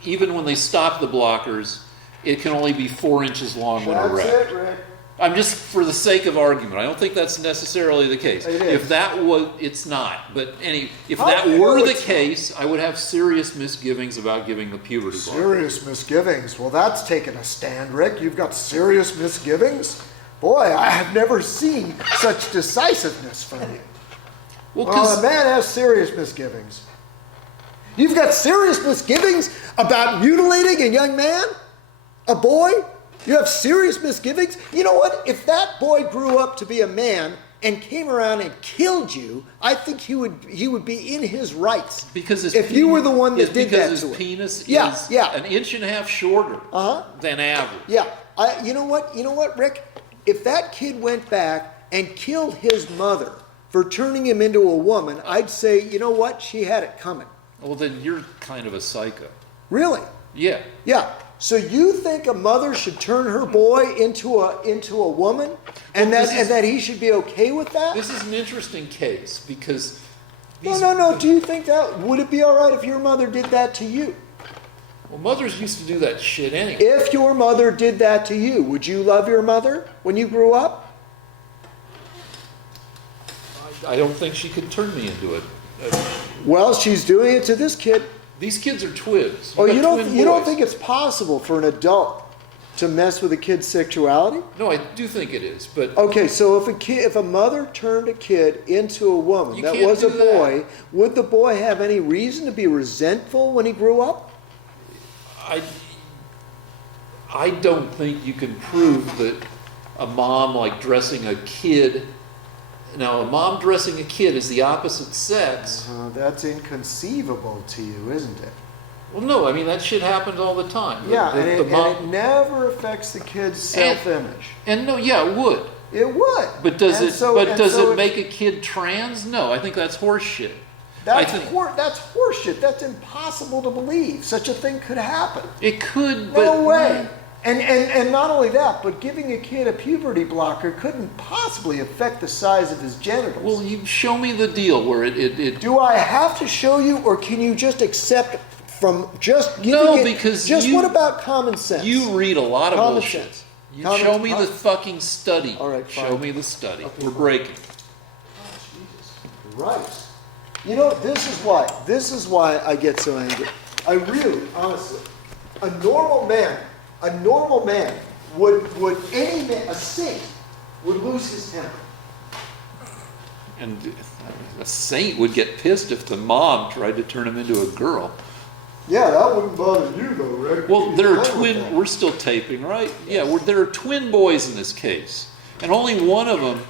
even when they stop the blockers, it can only be 4 inches long when erect. That's it, Rick. I'm just for the sake of argument. I don't think that's necessarily the case. It is. If that was, it's not. But if How that do you were know the it's not? case, I would have serious misgivings about giving the puberty blocker. Serious misgivings. Well, that's taking a stand, Rick. You've got serious misgivings? Boy, I have never seen such decisiveness from you. Well, Well, a 'cause man has serious misgivings. You've got serious misgivings about mutilating a young man? A boy? You have serious misgivings? You know what? If that boy grew up to be a man and came around and killed you, I think he would be in his rights. because his if you were the one that did that because to his him. penis Yeah, is yeah. an inch and a half shorter than average. Yeah. You know what, Rick? If that kid went back and killed his mother for turning him into a woman, I'd say, you know what? She had it coming. Well, then you're kind of a psycho. Really? Yeah. Yeah. So you think a mother should turn her boy into a woman, and Well, this is- that he should be okay with that? This is an interesting case because No. Do you think that would it be all right if your mother did that to you? Well, mothers used to do that shit anyway. If your mother did that to you, would you love your mother when you grew up? I don't think she could turn me into it. Well, she's doing it to this kid. These kids are twins. Oh, got you twin don't boys. think it's possible for an adult to mess with a kid's sexuality? No, I do think it is, but Okay, so if a mother turned a kid into a woman You that can't was a do that. boy, would the boy have any reason to be resentful when he grew up? I don't think you can prove that a mom like dressing a kid. Now, a mom dressing a kid is the opposite sex. That's inconceivable to you, isn't it? Well, no, I mean that shit happens all the time. Yeah, The- and the it mom- never affects the kid's self-image. and no, yeah, it would. It would. But does And it? so- but and does so it make a kid trans? No, I think that's horse shit. That's I think- that's horseshit. That's impossible to believe. Such a thing could happen. It could, but No way. And not only that, but giving a kid a puberty blocker couldn't possibly affect the size of his genitals. Well, you show me the deal where it Do I have to show you, or can you just accept from just giving No, it? because just you- what about common sense? you read a lot of Common bullshit. sense. You Common- show me the fucking study. All right, Show fine. me the study. Okay, We're fine. breaking. Right. You know, this is why I get so angry. I really, honestly, a normal man would any man, a saint, would lose his temper. And a saint would get pissed if the mom tried to turn him into a girl. Yeah, that wouldn't bother you though, Rick. Well, You'd there be are fine with twin. that. We're still taping, right? Yeah, there are twin boys in this case, and only one of them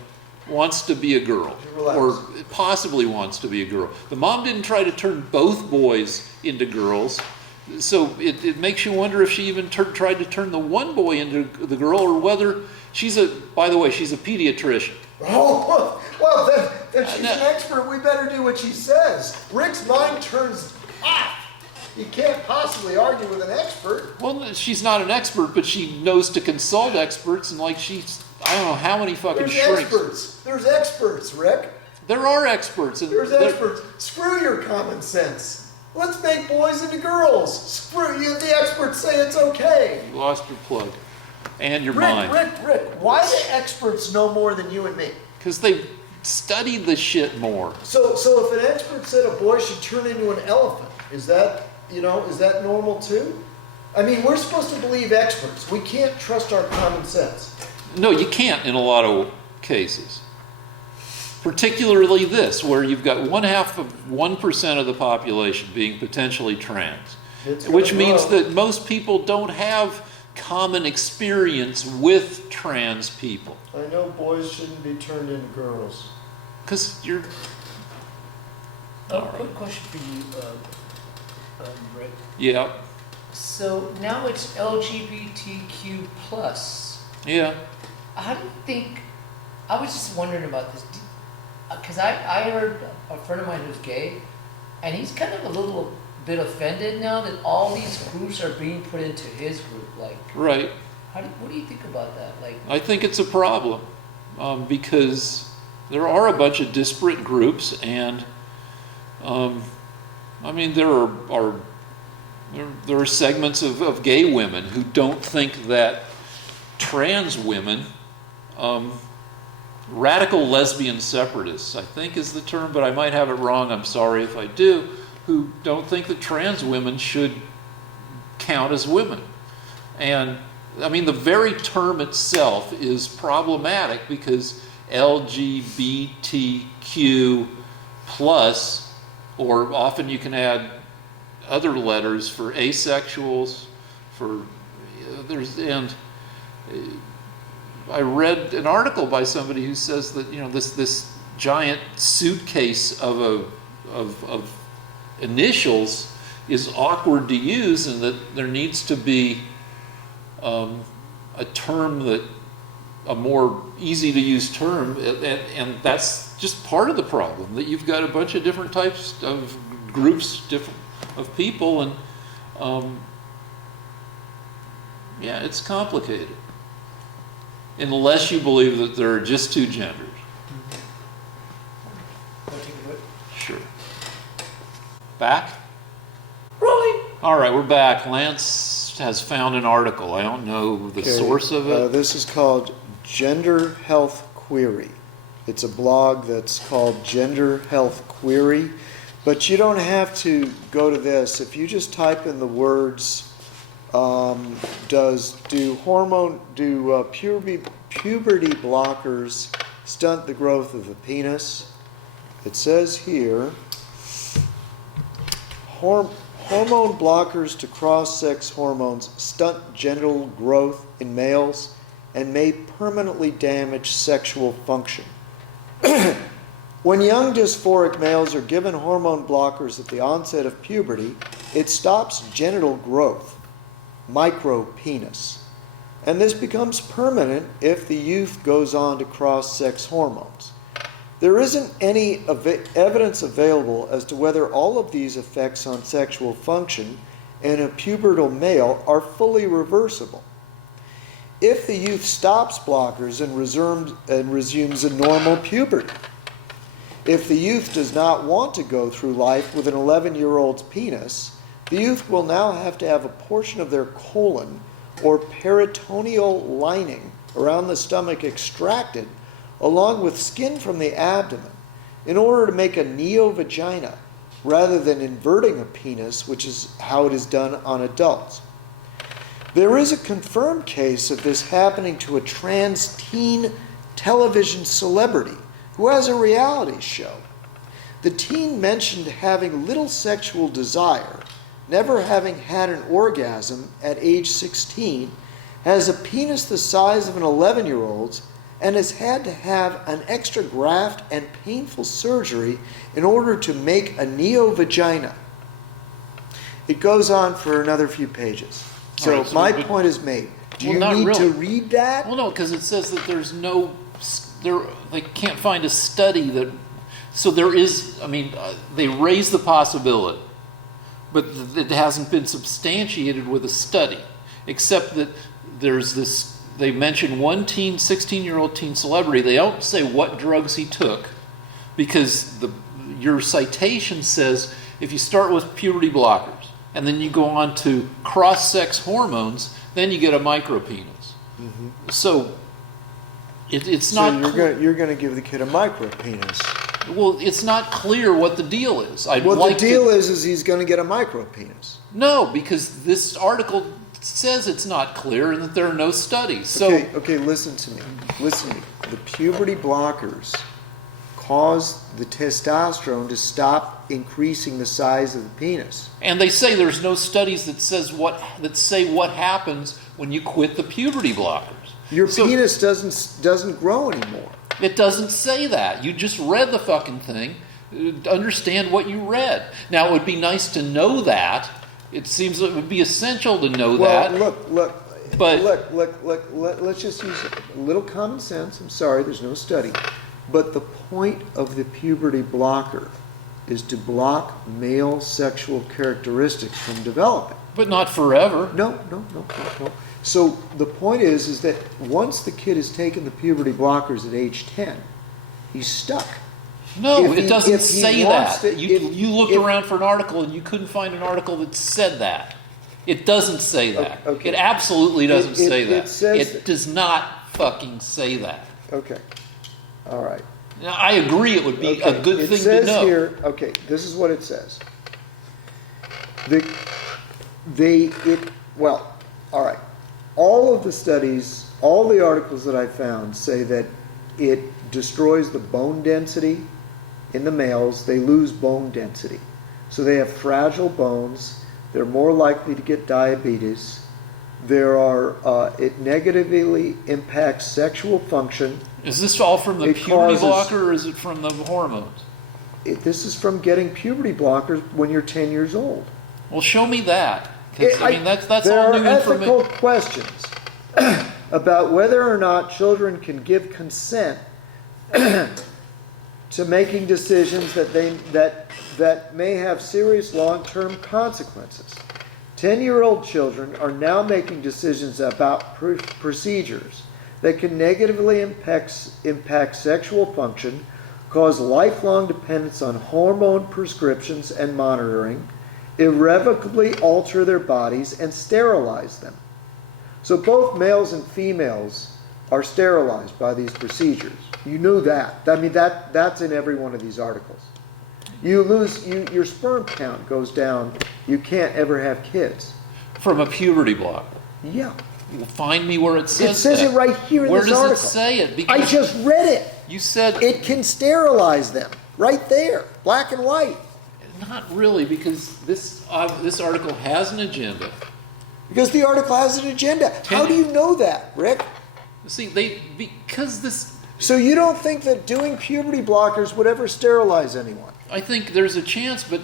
wants to be a girl, Relax. or possibly wants to be a girl. The mom didn't try to turn both boys into girls, so it makes you wonder if she even tried to turn the one boy into the girl, or whether she's a. By the way, she's a pediatrician. Oh, well, then she's No. an expert. We better do what she says. Rick's mind turns off. You can't possibly argue with an expert. Well, she's not an expert, but she knows to consult experts, and like I don't know how many fucking There's shrinks. experts. There's experts, Rick. There are experts, and There's they're- experts. Screw your common sense. Let's make boys into girls. Screw you. The experts say it's okay. You lost your plug and your Rick, mind Rick, why do experts know more than you and me? because they've studied the shit more. So if an expert said a boy should turn into an elephant, is that normal too? I mean, we're supposed to believe experts. We can't trust our common sense. No, you can't in a lot of cases. Particularly this, where you've got 1/2% of the population being potentially trans, It's which gonna means grow. that most people don't have common experience with trans people. I know boys shouldn't be turned into girls. Because you're. Quick question for you, Rick. Yeah, So now it's LGBTQ plus. yeah. How do you think? I was just wondering about this because I heard a friend of mine who's gay, and he's kind of a little bit offended now that all these groups are being put into his group. Like, Right. what do you think about that? Like, I think it's a problem because there are a bunch of disparate groups, and I mean there are segments of gay women who don't think that trans women radical lesbian separatists, I think is the term, but I might have it wrong, I'm sorry if I do, who don't think that trans women should count as women. And I mean, the very term itself is problematic because LGBTQ plus, or often you can add other letters for asexuals, for and I read an article by somebody who says that this giant suitcase of initials is awkward to use, and that there needs to be a term a more easy to use term, and that's just part of the problem, that you've got a bunch of different types of groups, of people, and it's complicated. Unless you believe that there are just two genders. Sure. Back? Rolling. All right, we're back. Lance has found an article. I don't know the source of it. This is called Gender Health Query. It's a blog that's called Gender Health Query, but you don't have to go to this. If you just type in the words, do puberty blockers stunt the growth of the penis? It says here, hormone blockers to cross-sex hormones stunt genital growth in males and may permanently damage sexual function. When young dysphoric males are given hormone blockers at the onset of puberty, it stops genital growth, micropenis, and this becomes permanent if the youth goes on to cross-sex hormones. There isn't any evidence available as to whether all of these effects on sexual function in a pubertal male are fully reversible. If the youth stops blockers and resumes a normal puberty, if the youth does not want to go through life with an 11-year-old's penis, the youth will now have to have a portion of their colon or peritoneal lining around the stomach extracted, along with skin from the abdomen, in order to make a neovagina, rather than inverting a penis, which is how it is done on adults. There is a confirmed case of this happening to a trans teen television celebrity who has a reality show. The teen mentioned having little sexual desire, never having had an orgasm at age 16, has a penis the size of an 11-year-old's, and has had to have an extra graft and painful surgery in order to make a neovagina. It goes on for another few pages. So, right, so my point is made. Do you need to read that? Well, no, because it says that there's they can't find a study that, so there is, they raise the possibility, but it hasn't been substantiated with a study, except that there's this, they mention one 16-year-old teen celebrity. They don't say what drugs he took, because your citation says if you start with puberty blockers and then you go on to cross-sex hormones, then you get a micropenis. Mm-hmm. So it's not. So you're going to give the kid a micropenis. Well, it's not clear what the deal is. The deal is he's going to get a micropenis. No, because this article says it's not clear and that there are no studies. So okay, listen to me. The puberty blockers cause the testosterone to stop increasing the size of the penis. And they say there's no studies that say what happens when you quit the puberty blockers. Your penis doesn't grow anymore. It doesn't say that. You just read the fucking thing. Understand what you read. Now, it would be nice to know that. It seems it would be essential to know that. Look. Let's just use a little common sense. I'm sorry, there's no study. But the point of the puberty blocker is to block male sexual characteristics from developing. But not forever. No. So the point is that once the kid has taken the puberty blockers at age 10, he's stuck. No, it doesn't say that. You looked around for an article and you couldn't find an article that said that. It doesn't say that. Okay. It absolutely doesn't say that. It says it does not fucking say that. Okay. All right. Now, I agree it would be Okay, a good it thing says to know. Here, okay, this is what it says. Well, all right. All of the studies, all the articles that I found say that it destroys the bone density in the males. They lose bone density. So they have fragile bones. They're more likely to get diabetes. It negatively impacts sexual function. Is this all from the It puberty causes- blocker, or is it from the hormones? This is from getting puberty blockers when you're 10 years old. Well, show me that. 'Cause, I mean, that's there all are new ethical information. questions about whether or not children can give consent to making decisions that may have serious long-term consequences. 10-year-old children are now making decisions about procedures that can negatively impact sexual function, cause lifelong dependence on hormone prescriptions and monitoring, irrevocably alter their bodies, and sterilize them. So both males and females are sterilized by these procedures. You knew that. I mean, that's in every one of these articles. Your sperm count goes down. You can't ever have kids. From a puberty blocker. Yeah. Well, find me where it says It says that. it right here in Where this does article. it say it? I Because just read it. you said It can sterilize them. Right there. Black and white. not really, because this article has an agenda. Because the article has an agenda. How do you know that, Rick? See, because this. So you don't think that doing puberty blockers would ever sterilize anyone? I think there's a chance, but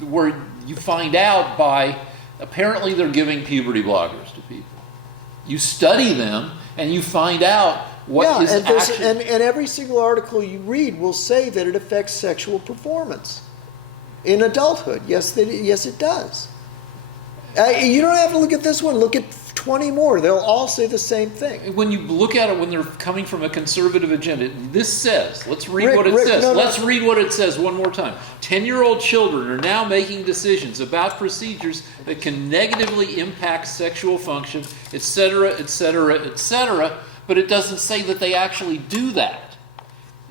where you find out by apparently they're giving puberty blockers to people. You study them and you find out what is actually. And every single article you read will say that it affects sexual performance in adulthood. Yes, it does. You don't have to look at this one. Look at 20 more. They'll all say the same thing. When you look at it, when they're coming from a conservative agenda, this says, let's read what it Rick, says. no. Let's read what it says one more time. 10-year-old children are now making decisions about procedures that can negatively impact sexual function, etc., etc., etc., but it doesn't say that they actually do that.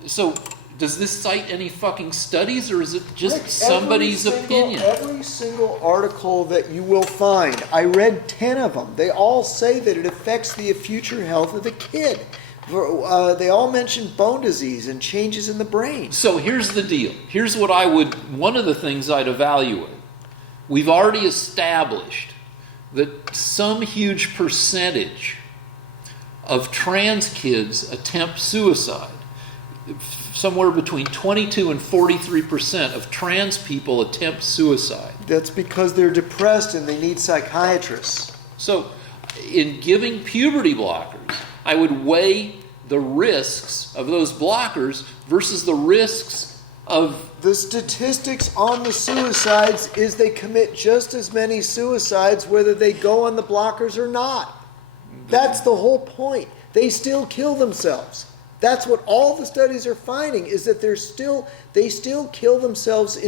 So, does this cite any fucking studies, or is it just Rick, somebody's opinion? Every single article that you will find, I read 10 of them. They all say that it affects the future health of the kid. They all mention bone disease and changes in the brain. So here's the deal. Here's what one of the things I'd evaluate. We've already established that some huge percentage of trans kids attempt suicide. Somewhere between 22 and 43% of trans people attempt suicide. That's because they're depressed and they need psychiatrists. So, in giving puberty blockers, I would weigh the risks of those blockers versus the risks of... The statistics on the suicides is they commit just as many suicides whether they go on the blockers or not. That's the whole point. They still kill themselves. That's what all the studies are finding, is that they still kill themselves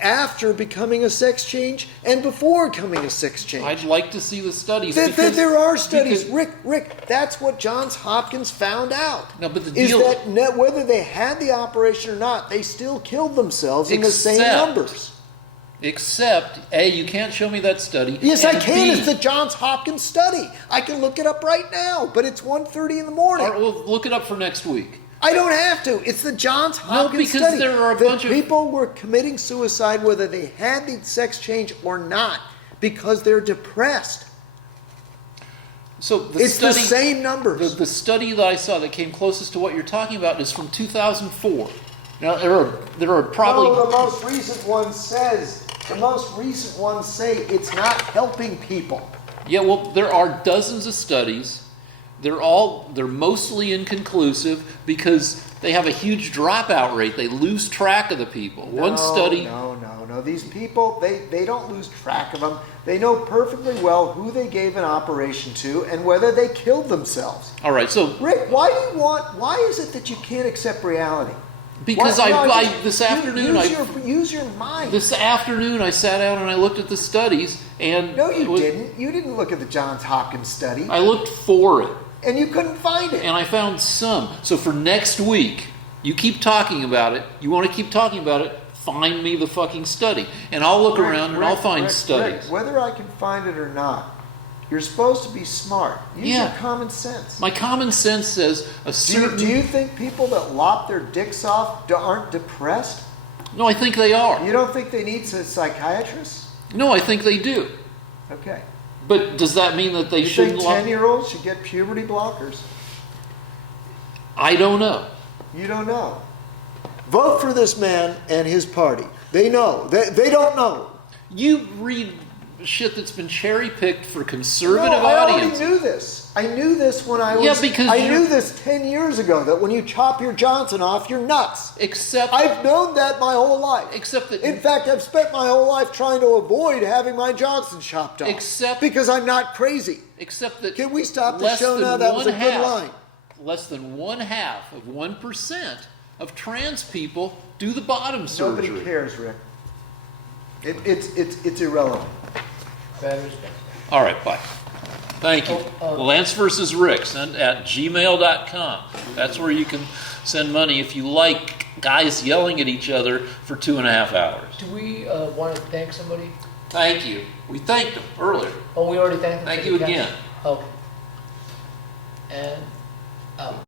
after becoming a sex change and before becoming a sex change. I'd like to see the studies. There are studies. Rick, that's what Johns Hopkins found out. No, but the is deal that whether they had the operation or not, they still killed themselves in the same numbers. Except, A, you can't show me that study. Yes, and I can. B, It's the Johns Hopkins study. I can look it up right now, but it's 1:30 in the morning. All right, well, look it up for next week. I don't have to. It's the Johns Hopkins because study. there are a The bunch of- people were committing suicide whether they had the sex change or not because they're depressed. So It's the same numbers. The study that I saw that came closest to what you're talking about is from 2004. Now, there are probably... No, the most recent ones say it's not helping people. Yeah, well, there are dozens of studies. They're mostly inconclusive because they have a huge dropout rate. They lose track of the people. One study... No. These people, they don't lose track of them. They know perfectly well who they gave an operation to and whether they killed themselves. All right, so... Rick, why is it that you can't accept reality? Because this afternoon... Use your mind. This afternoon I sat down and I looked at the studies and... No, you didn't. You didn't look at the Johns Hopkins study. I looked for it. and you couldn't find it. And I found some. So for next week, you keep talking about it. You want to keep talking about it, find me the fucking study. And I'll look around and I'll find studies. Rick, whether I can find it or not, you're supposed to be smart. Use your common sense. My common sense says a certain... Do you think people that lop their dicks off aren't depressed? No, I think they are. You don't think they need a psychiatrist? No, I think they do. Okay. But does that mean that they You shouldn't... think 10-year-olds should get puberty blockers? I don't know. You don't know. Vote for this man and his party. They know. They don't know. You read shit that's been cherry-picked for conservative No, I audiences. already knew this. I knew this when I was... Yeah, because I knew this 10 years ago, that when you chop your Johnson off, you're nuts. Except... I've known that my whole life. Except that... In fact, I've spent my whole life trying to avoid having my Johnson chopped off. Except... Because I'm not crazy. Except that... Can we stop the less show than now? That was a one good half- line. Less than 1/2 of 1% of trans people do the bottom surgery. Nobody cares, Rick. It's irrelevant. Bad respect. All right, bye. Thank you. Lance versus Rick, send at gmail.com. That's where you can send money if you like guys yelling at each other for 2.5 hours. Do we want to thank somebody? Thank you. We thanked them earlier. Oh, we already thanked them. Thank for you the again. Okay. And out.